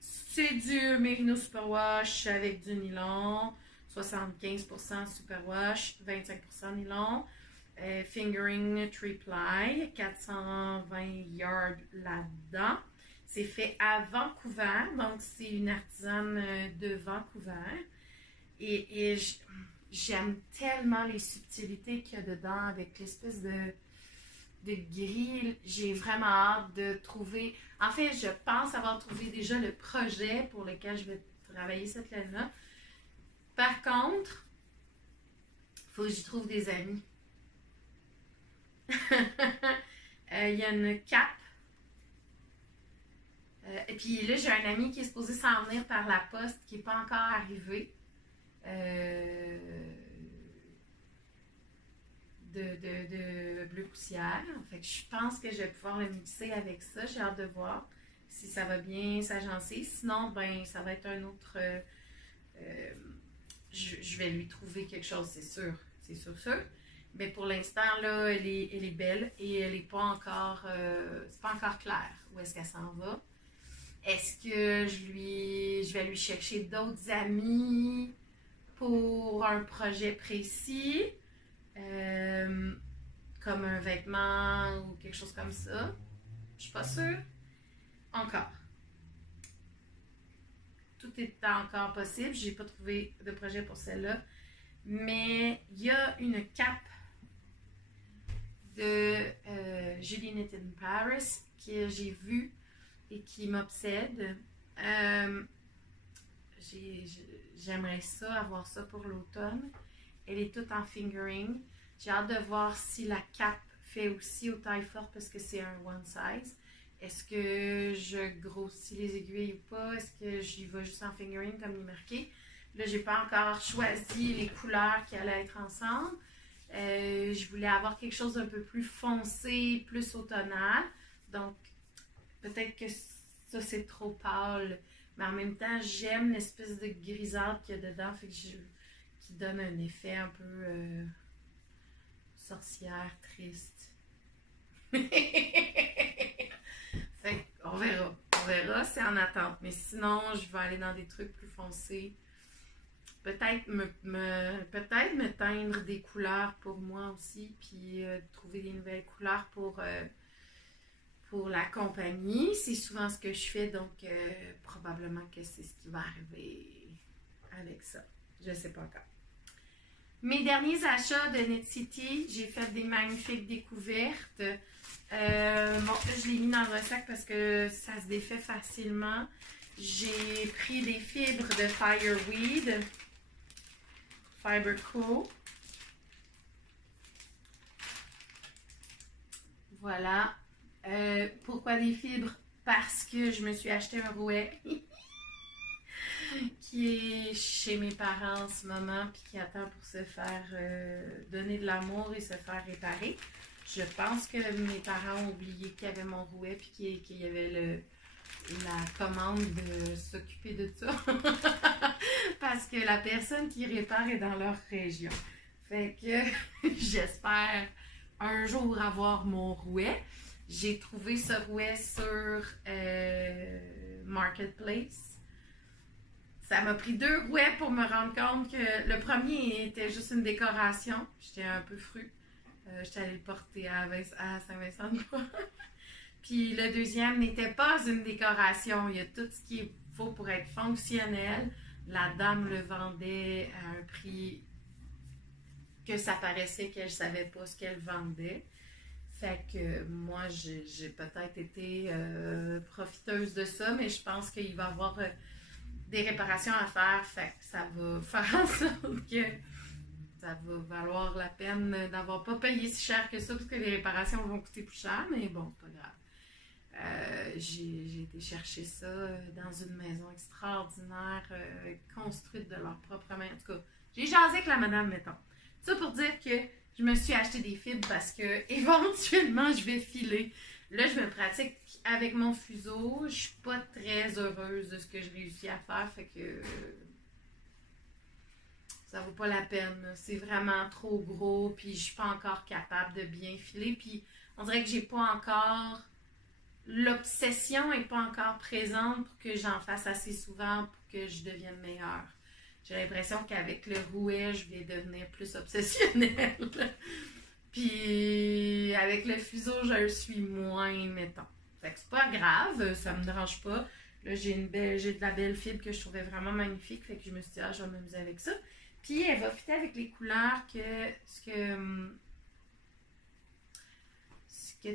C'est du Merino Superwash avec du nylon. 75% superwash, 25% nylon. Fingering Tree Ply, 420 yards là-dedans. C'est fait à Vancouver, donc c'est une artisane de Vancouver. Et j'aime tellement les subtilités qu'il y a dedans avec l'espèce de gris. J'ai vraiment hâte de trouver... En fait, je pense avoir trouvé déjà le projet pour lequel je vais travailler cette laine-là. Par contre, Faut que j'y trouve des amis. Il y a une cape. Et puis là, j'ai un ami qui est supposé s'en venir par la poste, qui n'est pas encore arrivé. De bleu poussière. Fait que je pense que je vais pouvoir le mixer avec ça. J'ai hâte de voir si ça va bien s'agencer. Sinon, ben, ça va être un autre... je vais lui trouver quelque chose, c'est sûr. C'est sûr, sûr. Mais pour l'instant, là, elle est belle et elle n'est pas encore... c'est pas encore clair où est-ce qu'elle s'en va. Est-ce que je vais lui chercher d'autres amis pour un projet précis? Comme un vêtement ou quelque chose comme ça. Je suis pas sûre. Encore. Tout est encore possible. J'ai pas trouvé de projet pour celle-là. Mais il y a une cape de Julie Knit in Paris que j'ai vue et qui m'obsède. J'aimerais ça, avoir ça pour l'automne. Elle est toute en fingering. J'ai hâte de voir si la cape fait aussi au taille forte parce que c'est un one size. Est-ce que je grossis les aiguilles ou pas? Est-ce que j'y vais juste en fingering comme il est marqué? Là, j'ai pas encore choisi les couleurs qui allaient être ensemble. Je voulais avoir quelque chose d'un peu plus foncé, plus automnal. Donc, peut-être que ça, c'est trop pâle. Mais en même temps, j'aime l'espèce de grisâtre qu'il y a dedans. Fait que qui donne un effet un peu sorcière, triste. Fait on verra. On verra, c'est en attente. Mais sinon, je vais aller dans des trucs plus foncés. Peut-être me teindre des couleurs pour moi aussi, puis trouver des nouvelles couleurs pour la compagnie. C'est souvent ce que je fais, donc probablement que c'est ce qui va arriver avec ça. Je ne sais pas encore. Mes derniers achats de Knit City, j'ai fait des magnifiques découvertes. Bon, là, je l'ai mis dans un sac parce que ça se défait facilement. J'ai pris des fibres de Fireweed, Fiber Co. Voilà. Pourquoi des fibres? Parce que je me suis acheté un rouet qui est chez mes parents en ce moment puis qui attend pour se faire donner de l'amour et se faire réparer. Je pense que mes parents ont oublié qu'il y avait mon rouet puis qu'il y avait la commande de s'occuper de ça. Parce que la personne qui répare est dans leur région. Fait que j'espère un jour avoir mon rouet. J'ai trouvé ce rouet sur Marketplace. Ça m'a pris 2 rouets pour me rendre compte que le premier était juste une décoration. J'étais un peu fru. J'étais allée le porter à Saint-Vincent-de-Paul. Puis le deuxième n'était pas une décoration. Il y a tout ce qu'il faut pour être fonctionnel. La dame le vendait à un prix que ça paraissait qu'elle ne savait pas ce qu'elle vendait. Fait que moi, j'ai peut-être été profiteuse de ça, mais je pense qu'il va y avoir des réparations à faire. Fait que ça va faire en sorte que ça va valoir la peine d'avoir pas payé si cher que ça, parce que les réparations vont coûter plus cher, mais bon, c'est pas grave. J'ai été chercher ça dans une maison extraordinaire, construite de leur propre main. En tout cas, j'ai jasé avec la madame, mettons. Ça pour dire que je me suis acheté des fibres parce que éventuellement je vais filer. Là, je me pratique avec mon fuseau. Je suis pas très heureuse de ce que je réussis à faire. Fait que ça vaut pas la peine. C'est vraiment trop gros. Puis je suis pas encore capable de bien filer. Puis on dirait que j'ai pas encore... L'obsession est pas encore présente pour que j'en fasse assez souvent pour que je devienne meilleure. J'ai l'impression qu'avec le rouet, je vais devenir plus obsessionnelle. Puis avec le fuseau, je le suis moins, mettons. Fait que c'est pas grave, ça me dérange pas. Là, j'ai de la belle fibre que je trouvais vraiment magnifique. Fait que je me suis dit, je vais m'amuser avec ça. Puis elle va fitter avec les couleurs que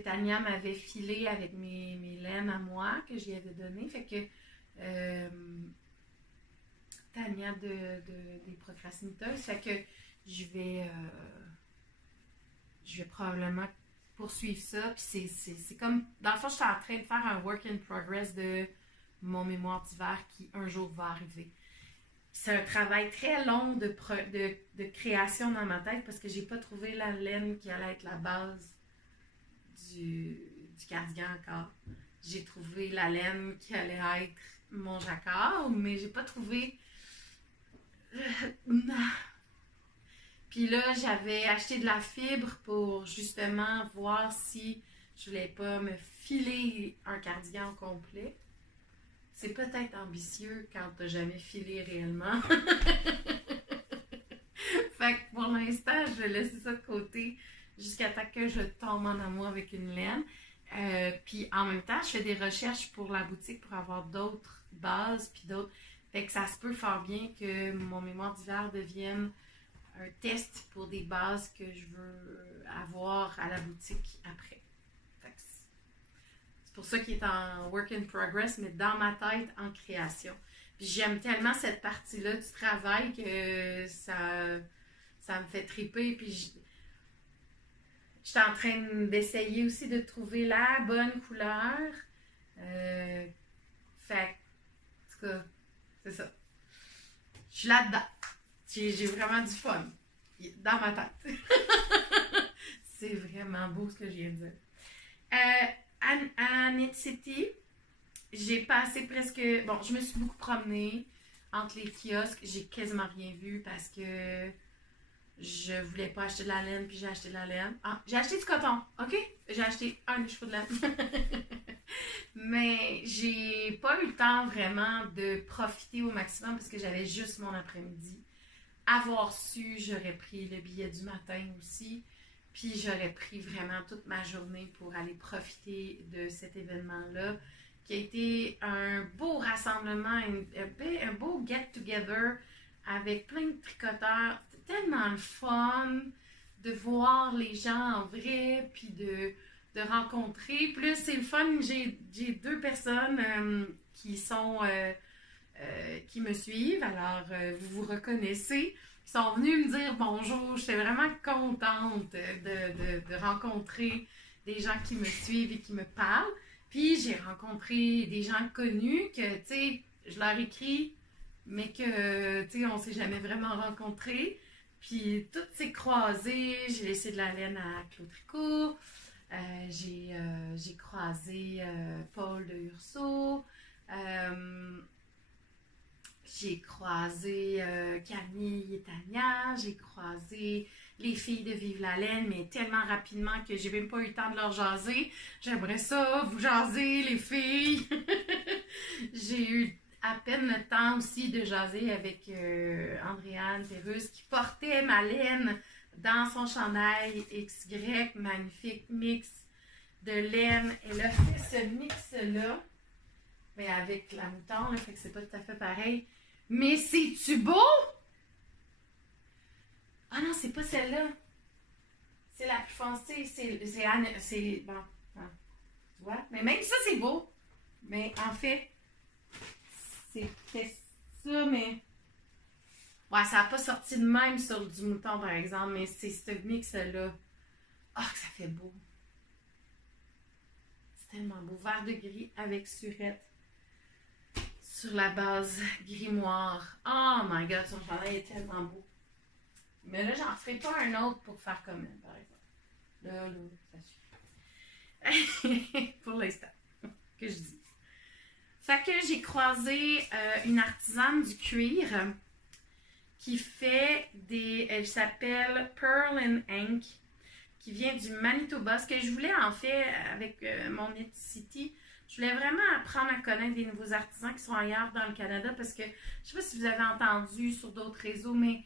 Tania m'avait filé avec mes laines à moi, que j'y avais donné. Fait que Tania des procrastinateuses. Fait que je vais, je vais probablement poursuivre ça. Puis c'est comme, dans le fond, je suis en train de faire un work in progress de mon mémoire d'hiver qui un jour va arriver. C'est un travail très long de création dans ma tête parce que j'ai pas trouvé la laine qui allait être la base du cardigan encore. J'ai trouvé la laine qui allait être mon jacquard, mais j'ai pas trouvé. Puis là, j'avais acheté de la fibre pour justement voir si je voulais pas me filer un cardigan au complet. C'est peut-être ambitieux quand t'as jamais filé réellement. Fait que pour l'instant, je vais laisser ça de côté jusqu'à temps que je tombe en amour avec une laine. Puis en même temps, je fais des recherches pour la boutique pour avoir d'autres bases puis d'autres. Fait que ça se peut fort bien que mon mémoire d'hiver devienne un test pour des bases que je veux avoir à la boutique après. Fait que c'est pour ça qu'il est en work in progress, mais dans ma tête, en création. Puis j'aime tellement cette partie-là du travail que ça me fait triper. Puis j'étais en train d'essayer aussi de trouver la bonne couleur. Fait en tout cas, c'est ça. Je suis là-dedans. J'ai vraiment du fun. Dans ma tête. C'est vraiment beau ce que je viens de dire. À Knit City, j'ai passé presque... Bon, je me suis beaucoup promenée entre les kiosques. J'ai quasiment rien vu parce que je voulais pas acheter de la laine, puis j'ai acheté de la laine. Ah, j'ai acheté du coton, OK? J'ai acheté un chevaux de laine. Mais j'ai pas eu le temps vraiment de profiter au maximum parce que j'avais juste mon après-midi. Avoir su, j'aurais pris le billet du matin aussi. Puis j'aurais pris vraiment toute ma journée pour aller profiter de cet événement-là, qui a été un beau rassemblement, un beau get-together avec plein de tricoteurs. C'était tellement le fun de voir les gens en vrai, puis de rencontrer. Plus c'est le fun, j'ai deux personnes qui sont... qui me suivent, alors vous vous reconnaissez, ils sont venus me dire bonjour. J'étais vraiment contente de rencontrer des gens qui me suivent et qui me parlent. Puis j'ai rencontré des gens connus que, tu sais, je leur écris, mais que, tu sais, on s'est jamais vraiment rencontrés. Puis tout s'est croisé. J'ai laissé de la laine à Claude Tricot. J'ai croisé Paul de Urso. J'ai croisé Camille et Tania, j'ai croisé les filles de Vive la laine, mais tellement rapidement que j'ai même pas eu le temps de leur jaser. J'aimerais ça, vous jaser, les filles. J'ai eu à peine le temps aussi de jaser avec Andréane Pérusse qui portait ma laine dans son chandail XY, magnifique mix de laine. Elle a fait ce mix-là, mais avec la mouton, là, fait que c'est pas tout à fait pareil. Mais c'est-tu beau? Ah non, c'est pas celle-là. C'est la plus foncée. C'est bon. Ah, tu vois? Mais même ça, c'est beau. Mais en fait, c'était ça, mais... Ouais, ça n'a pas sorti de même sur du mouton, par exemple, mais c'est ce mix-là. Ah, que ça fait beau. C'est tellement beau. Vert de gris avec surette. Sur la base grimoire. Oh my god, son chandail est tellement beau. Mais là, j'en ferai pas un autre pour faire comme elle, par exemple. Là, ça suffit. Pour l'instant, que je dis. Fait que j'ai croisé une artisane du cuir qui fait des... Elle s'appelle Pearl and Ink, qui vient du Manitoba. Ce que je voulais en fait avec mon Knit City, je voulais vraiment apprendre à connaître des nouveaux artisans qui sont ailleurs dans le Canada parce que je sais pas si vous avez entendu sur d'autres réseaux, mais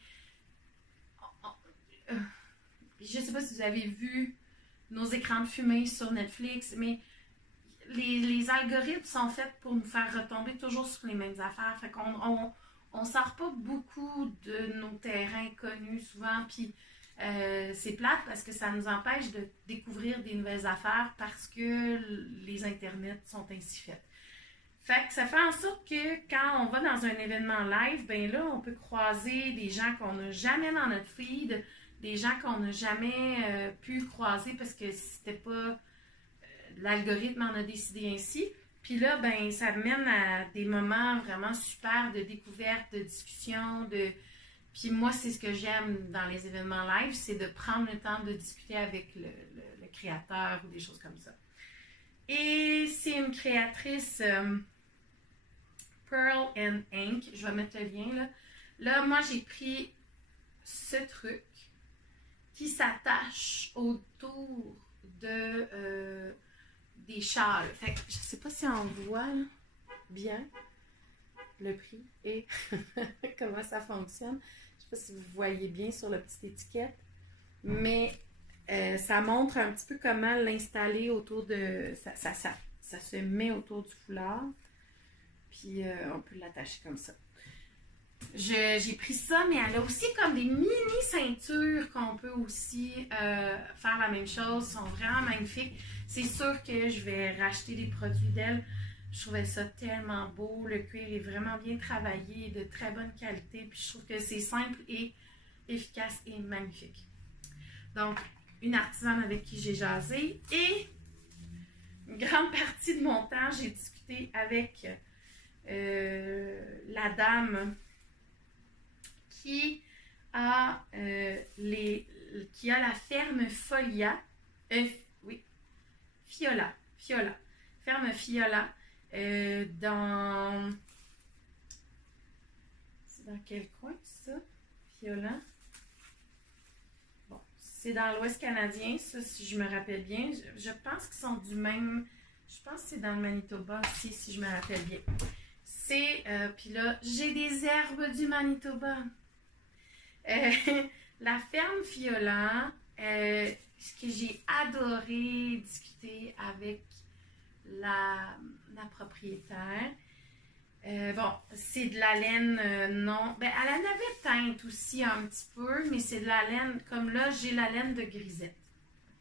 je sais pas si vous avez vu nos écrans de fumée sur Netflix, mais les algorithmes sont faits pour nous faire retomber toujours sur les mêmes affaires. Fait qu'on on sort pas beaucoup de nos terrains connus souvent, puis c'est plate parce que ça nous empêche de découvrir des nouvelles affaires parce que les internets sont ainsi faits. Fait que ça fait en sorte que quand on va dans un événement live, ben là, on peut croiser des gens qu'on n'a jamais dans notre feed, des gens qu'on n'a jamais pu croiser parce que c'était pas l'algorithme en a décidé ainsi. Puis là, ben, ça mène à des moments vraiment super de découverte, de discussion, de. Puis moi, c'est ce que j'aime dans les événements live, c'est de prendre le temps de discuter avec le créateur ou des choses comme ça. Et c'est une créatrice Pearl and Ink. Je vais mettre le lien là. Là, moi, j'ai pris ce truc qui s'attache autour de des châles. Fait que je sais pas si on voit là, bien le prix et comment ça fonctionne. Je sais pas si vous voyez bien sur la petite étiquette, mais ça montre un petit peu comment l'installer autour de... Ça se met autour du foulard, puis on peut l'attacher comme ça. J'ai pris ça, mais elle a aussi comme des mini ceintures qu'on peut aussi faire la même chose. Elles sont vraiment magnifiques. C'est sûr que je vais racheter des produits d'elle. Je trouvais ça tellement beau. Le cuir est vraiment bien travaillé, de très bonne qualité. Puis je trouve que c'est simple et efficace et magnifique. Donc, une artisane avec qui j'ai jasé. Et une grande partie de mon temps, j'ai discuté avec la dame qui a la ferme Folia. Oui, Fiola. Ferme Fiola. Dans. C'est dans quel coin ça? Fiola. Bon, c'est dans l'Ouest canadien, ça, si je me rappelle bien. Je pense qu'ils sont du même. Je pense que c'est dans le Manitoba aussi, si je me rappelle bien. C'est. Puis là, j'ai des herbes du Manitoba. La ferme Fiola, ce que j'ai adoré discuter avec la propriétaire. Bon, c'est de la laine non. Ben, elle en avait teinte aussi un petit peu, mais c'est de la laine. Comme là, j'ai la laine de grisette.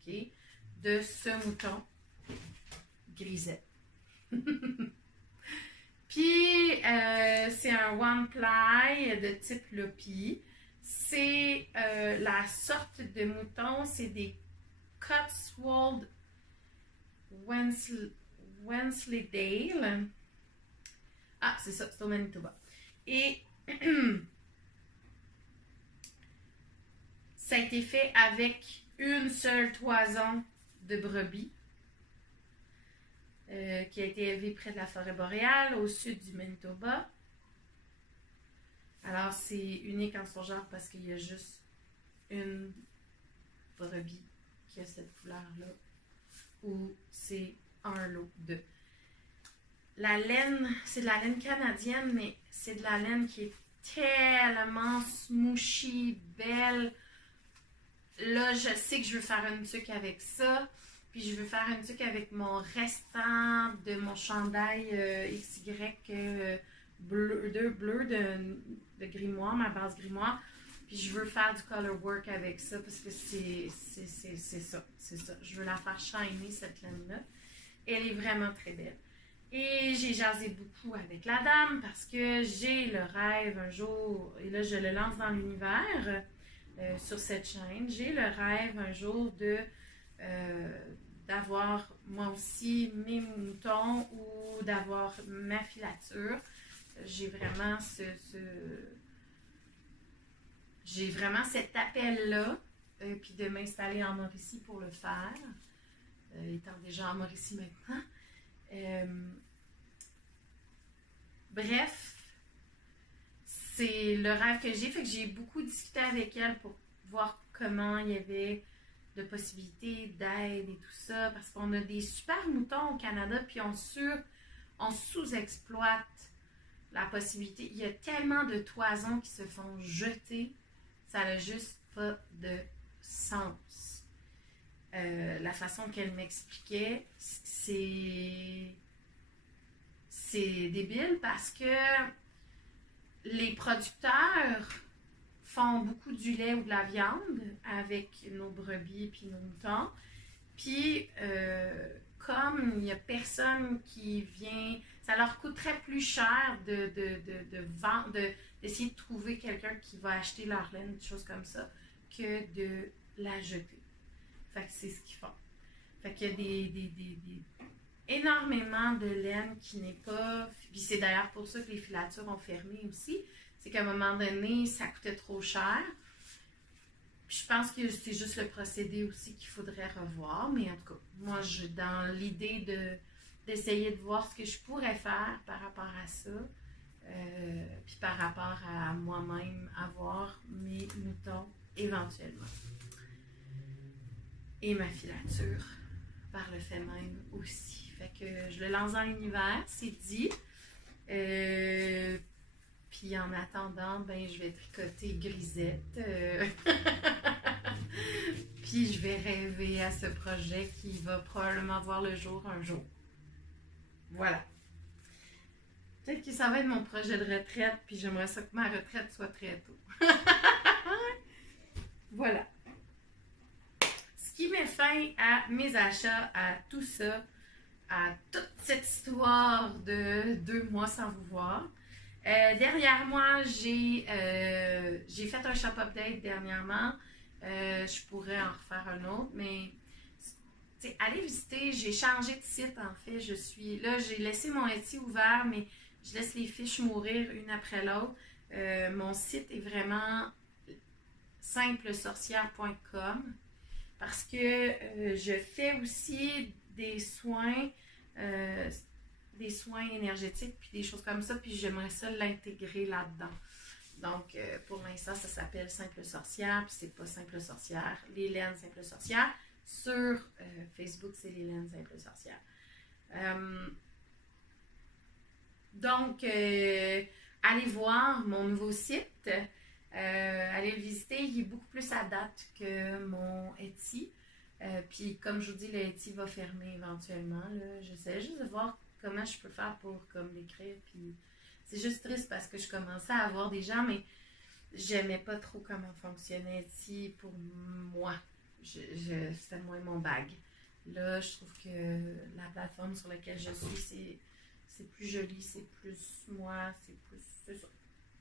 OK? De ce mouton. Grisette. Puis, c'est un one ply de type Lopi. C'est la sorte de mouton, c'est des Cotswold Wensleydale. Ah, c'est ça, c'est au Manitoba. Et ça a été fait avec une seule toison de brebis qui a été élevée près de la forêt boréale, au sud du Manitoba. Alors, c'est unique en son genre parce qu'il y a juste une brebis qui a cette couleur-là, ou c'est un lot de. La laine, c'est de la laine canadienne, mais c'est de la laine qui est tellement smooshy, belle. Là, je sais que je veux faire une tuque avec ça. Puis je veux faire une tuque avec mon restant de mon chandail XY bleu de grimoire, ma base grimoire. Puis je veux faire du color work avec ça parce que c'est ça. C'est ça. Je veux la faire shiner, cette laine-là. Elle est vraiment très belle. Et j'ai jasé beaucoup avec la dame parce que j'ai le rêve un jour, et là je le lance dans l'univers sur cette chaîne, j'ai le rêve un jour d'avoir moi aussi mes moutons ou d'avoir ma filature. J'ai vraiment j'ai vraiment cet appel-là, puis de m'installer en Mauricie pour le faire, étant déjà en Mauricie maintenant. Bref, c'est le rêve que j'ai, fait que j'ai beaucoup discuté avec elle pour voir comment il y avait de possibilités d'aide et tout ça, parce qu'on a des super moutons au Canada, puis on sous-exploite la possibilité. Il y a tellement de toisons qui se font jeter, ça n'a juste pas de sens. La façon qu'elle m'expliquait, c'est débile parce que les producteurs font beaucoup du lait ou de la viande avec nos brebis puis nos moutons. Puis, comme il n'y a personne qui vient... ça leur coûterait plus cher de vendre, d'essayer de trouver quelqu'un qui va acheter leur laine, des choses comme ça, que de la jeter. Fait que c'est ce qu'ils font. Fait qu'il y a énormément de laine qui n'est pas... Puis c'est d'ailleurs pour ça que les filatures ont fermé aussi. C'est qu'à un moment donné, ça coûtait trop cher. Puis je pense que c'est juste le procédé aussi qu'il faudrait revoir. Mais en tout cas, moi, dans l'idée d'essayer de voir ce que je pourrais faire par rapport à ça, puis par rapport à moi-même avoir mes moutons éventuellement. Et ma filature, par le fait même aussi. Fait que je le lance dans l'univers, c'est dit. Puis en attendant, ben je vais tricoter Grisette. Puis je vais rêver à ce projet qui va probablement voir le jour un jour. Voilà. Peut-être que ça va être mon projet de retraite, puis j'aimerais ça que ma retraite soit très tôt. Voilà. Ce qui met fin à mes achats, à tout ça, à toute cette histoire de 2 mois sans vous voir. Derrière moi, j'ai fait un shop update dernièrement. Je pourrais en refaire un autre, mais allez visiter. J'ai changé de site en fait. Là, j'ai laissé mon Etsy ouvert, mais je laisse les fiches mourir une après l'autre. Mon site est vraiment simplesorcière.com parce que je fais aussi des soins énergétiques puis des choses comme ça, puis j'aimerais ça l'intégrer là-dedans. Donc, pour l'instant, ça s'appelle Simple Sorcière, puis c'est pas Simple Sorcière, les laines Simple Sorcière. Sur Facebook, c'est les laines Simple Sorcière. Donc, allez voir mon nouveau site. Allez le visiter, il est beaucoup plus à date que mon Etsy. Puis comme je vous dis, le Etsy va fermer éventuellement. J'essaie juste de voir comment je peux faire pour comme l'écrire. Puis c'est juste triste parce que je commençais à avoir des gens, mais j'aimais pas trop comment fonctionnait Etsy pour moi. C'était moins mon bag. Là, je trouve que la plateforme sur laquelle je suis, c'est plus joli, c'est plus moi, c'est ça.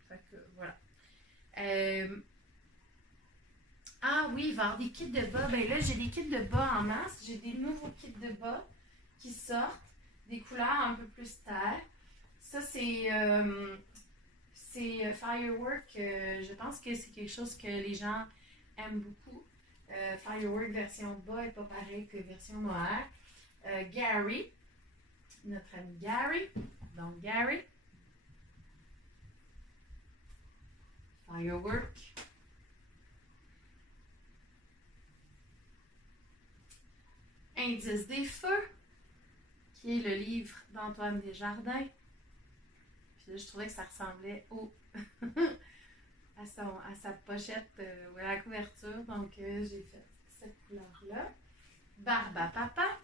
Fait que voilà. Ah oui, il va y avoir des kits de bas. Ben là, j'ai des kits de bas en masse. J'ai des nouveaux kits de bas qui sortent. Des couleurs un peu plus terre. Ça, c'est Firework. Je pense que c'est quelque chose que les gens aiment beaucoup. Firework version bas n'est pas pareil que version noire. Gary. Notre ami Gary. Donc, Gary. Firework. Indice des feux, qui est le livre d'Antoine Desjardins. Puis là, je trouvais que ça ressemblait à sa pochette ou à la couverture. Donc, j'ai fait cette couleur-là. Barbe à papa,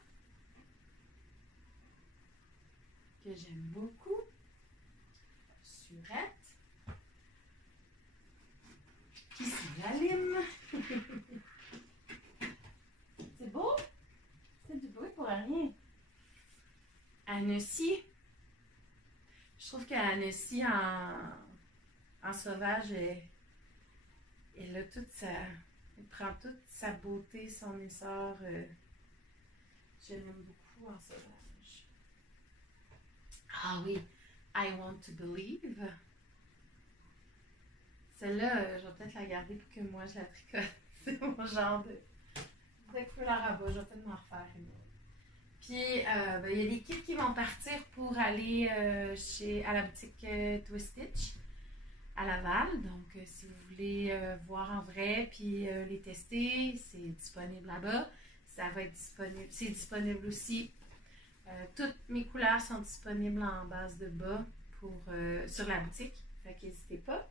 que j'aime beaucoup. Surette. Qui sent la lime. C'est beau? C'est du bruit pour rien. Annecy. Je trouve qu'Annecy en sauvage, elle a toute elle prend toute sa beauté, son essor. Je l'aime beaucoup en sauvage. Ah oui, I Want to Believe. Celle-là, je vais peut-être la garder pour que moi je la tricote. C'est mon genre de couleur à bas. Je vais peut-être m'en refaire une autre. Puis, il y a des kits qui vont partir pour aller à la boutique Twist Stitch à Laval. Donc, si vous voulez voir en vrai puis les tester, c'est disponible là-bas. Ça va être disponible. C'est disponible aussi. Toutes mes couleurs sont disponibles en base de bas sur la boutique. Fait qu'hésitez pas.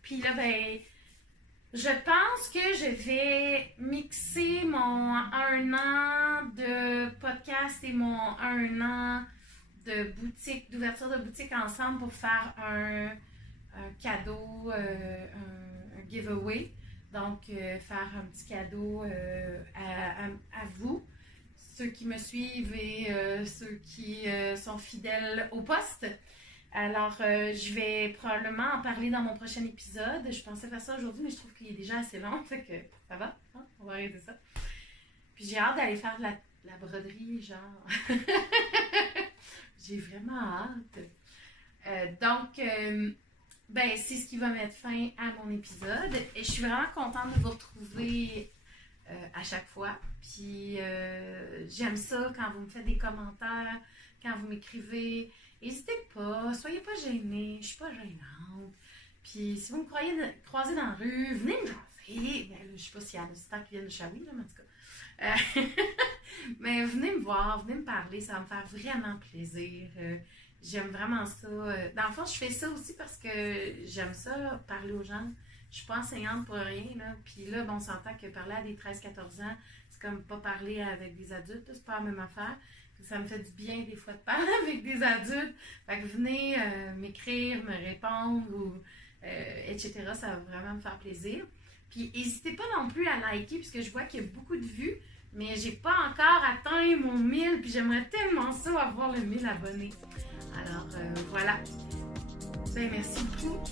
Puis là, je pense que je vais mixer mon 1 an de podcast et mon 1 an d'ouverture de boutique ensemble pour faire un cadeau, un giveaway. Donc, faire un petit cadeau à vous. ceux qui me suivent et ceux qui sont fidèles au poste. Alors, je vais probablement en parler dans mon prochain épisode. Je pensais faire ça aujourd'hui, mais je trouve qu'il est déjà assez long, fait que ça va, hein? On va arrêter ça. Puis j'ai hâte d'aller faire de la broderie, genre. J'ai vraiment hâte. Donc, ben, c'est ce qui va mettre fin à mon épisode. Et je suis vraiment contente de vous retrouver à chaque fois. Puis j'aime ça quand vous me faites des commentaires, quand vous m'écrivez. N'hésitez pas, soyez pas gênés, je suis pas gênante. Puis si vous me croisez dans la rue, venez me jaser. Ben, là, je sais pas s'il y a des stars qui viennent de Shawi, là, mais en tout cas. Mais venez me voir, venez me parler, ça va me faire vraiment plaisir. J'aime vraiment ça. Dans le fond, je fais ça aussi parce que j'aime ça, parler aux gens. Je suis pas enseignante pour rien, là. Puis là, bon, on s'entend que parler à des 13-14 ans, c'est comme pas parler avec des adultes, c'est pas la même affaire. Ça me fait du bien des fois de parler avec des adultes. Fait que venez m'écrire, me répondre, ou, etc. Ça va vraiment me faire plaisir. Puis n'hésitez pas non plus à liker, puisque je vois qu'il y a beaucoup de vues, mais j'ai pas encore atteint mon 1000, puis j'aimerais tellement ça avoir le 1000 abonnés. Alors voilà. Ben, merci beaucoup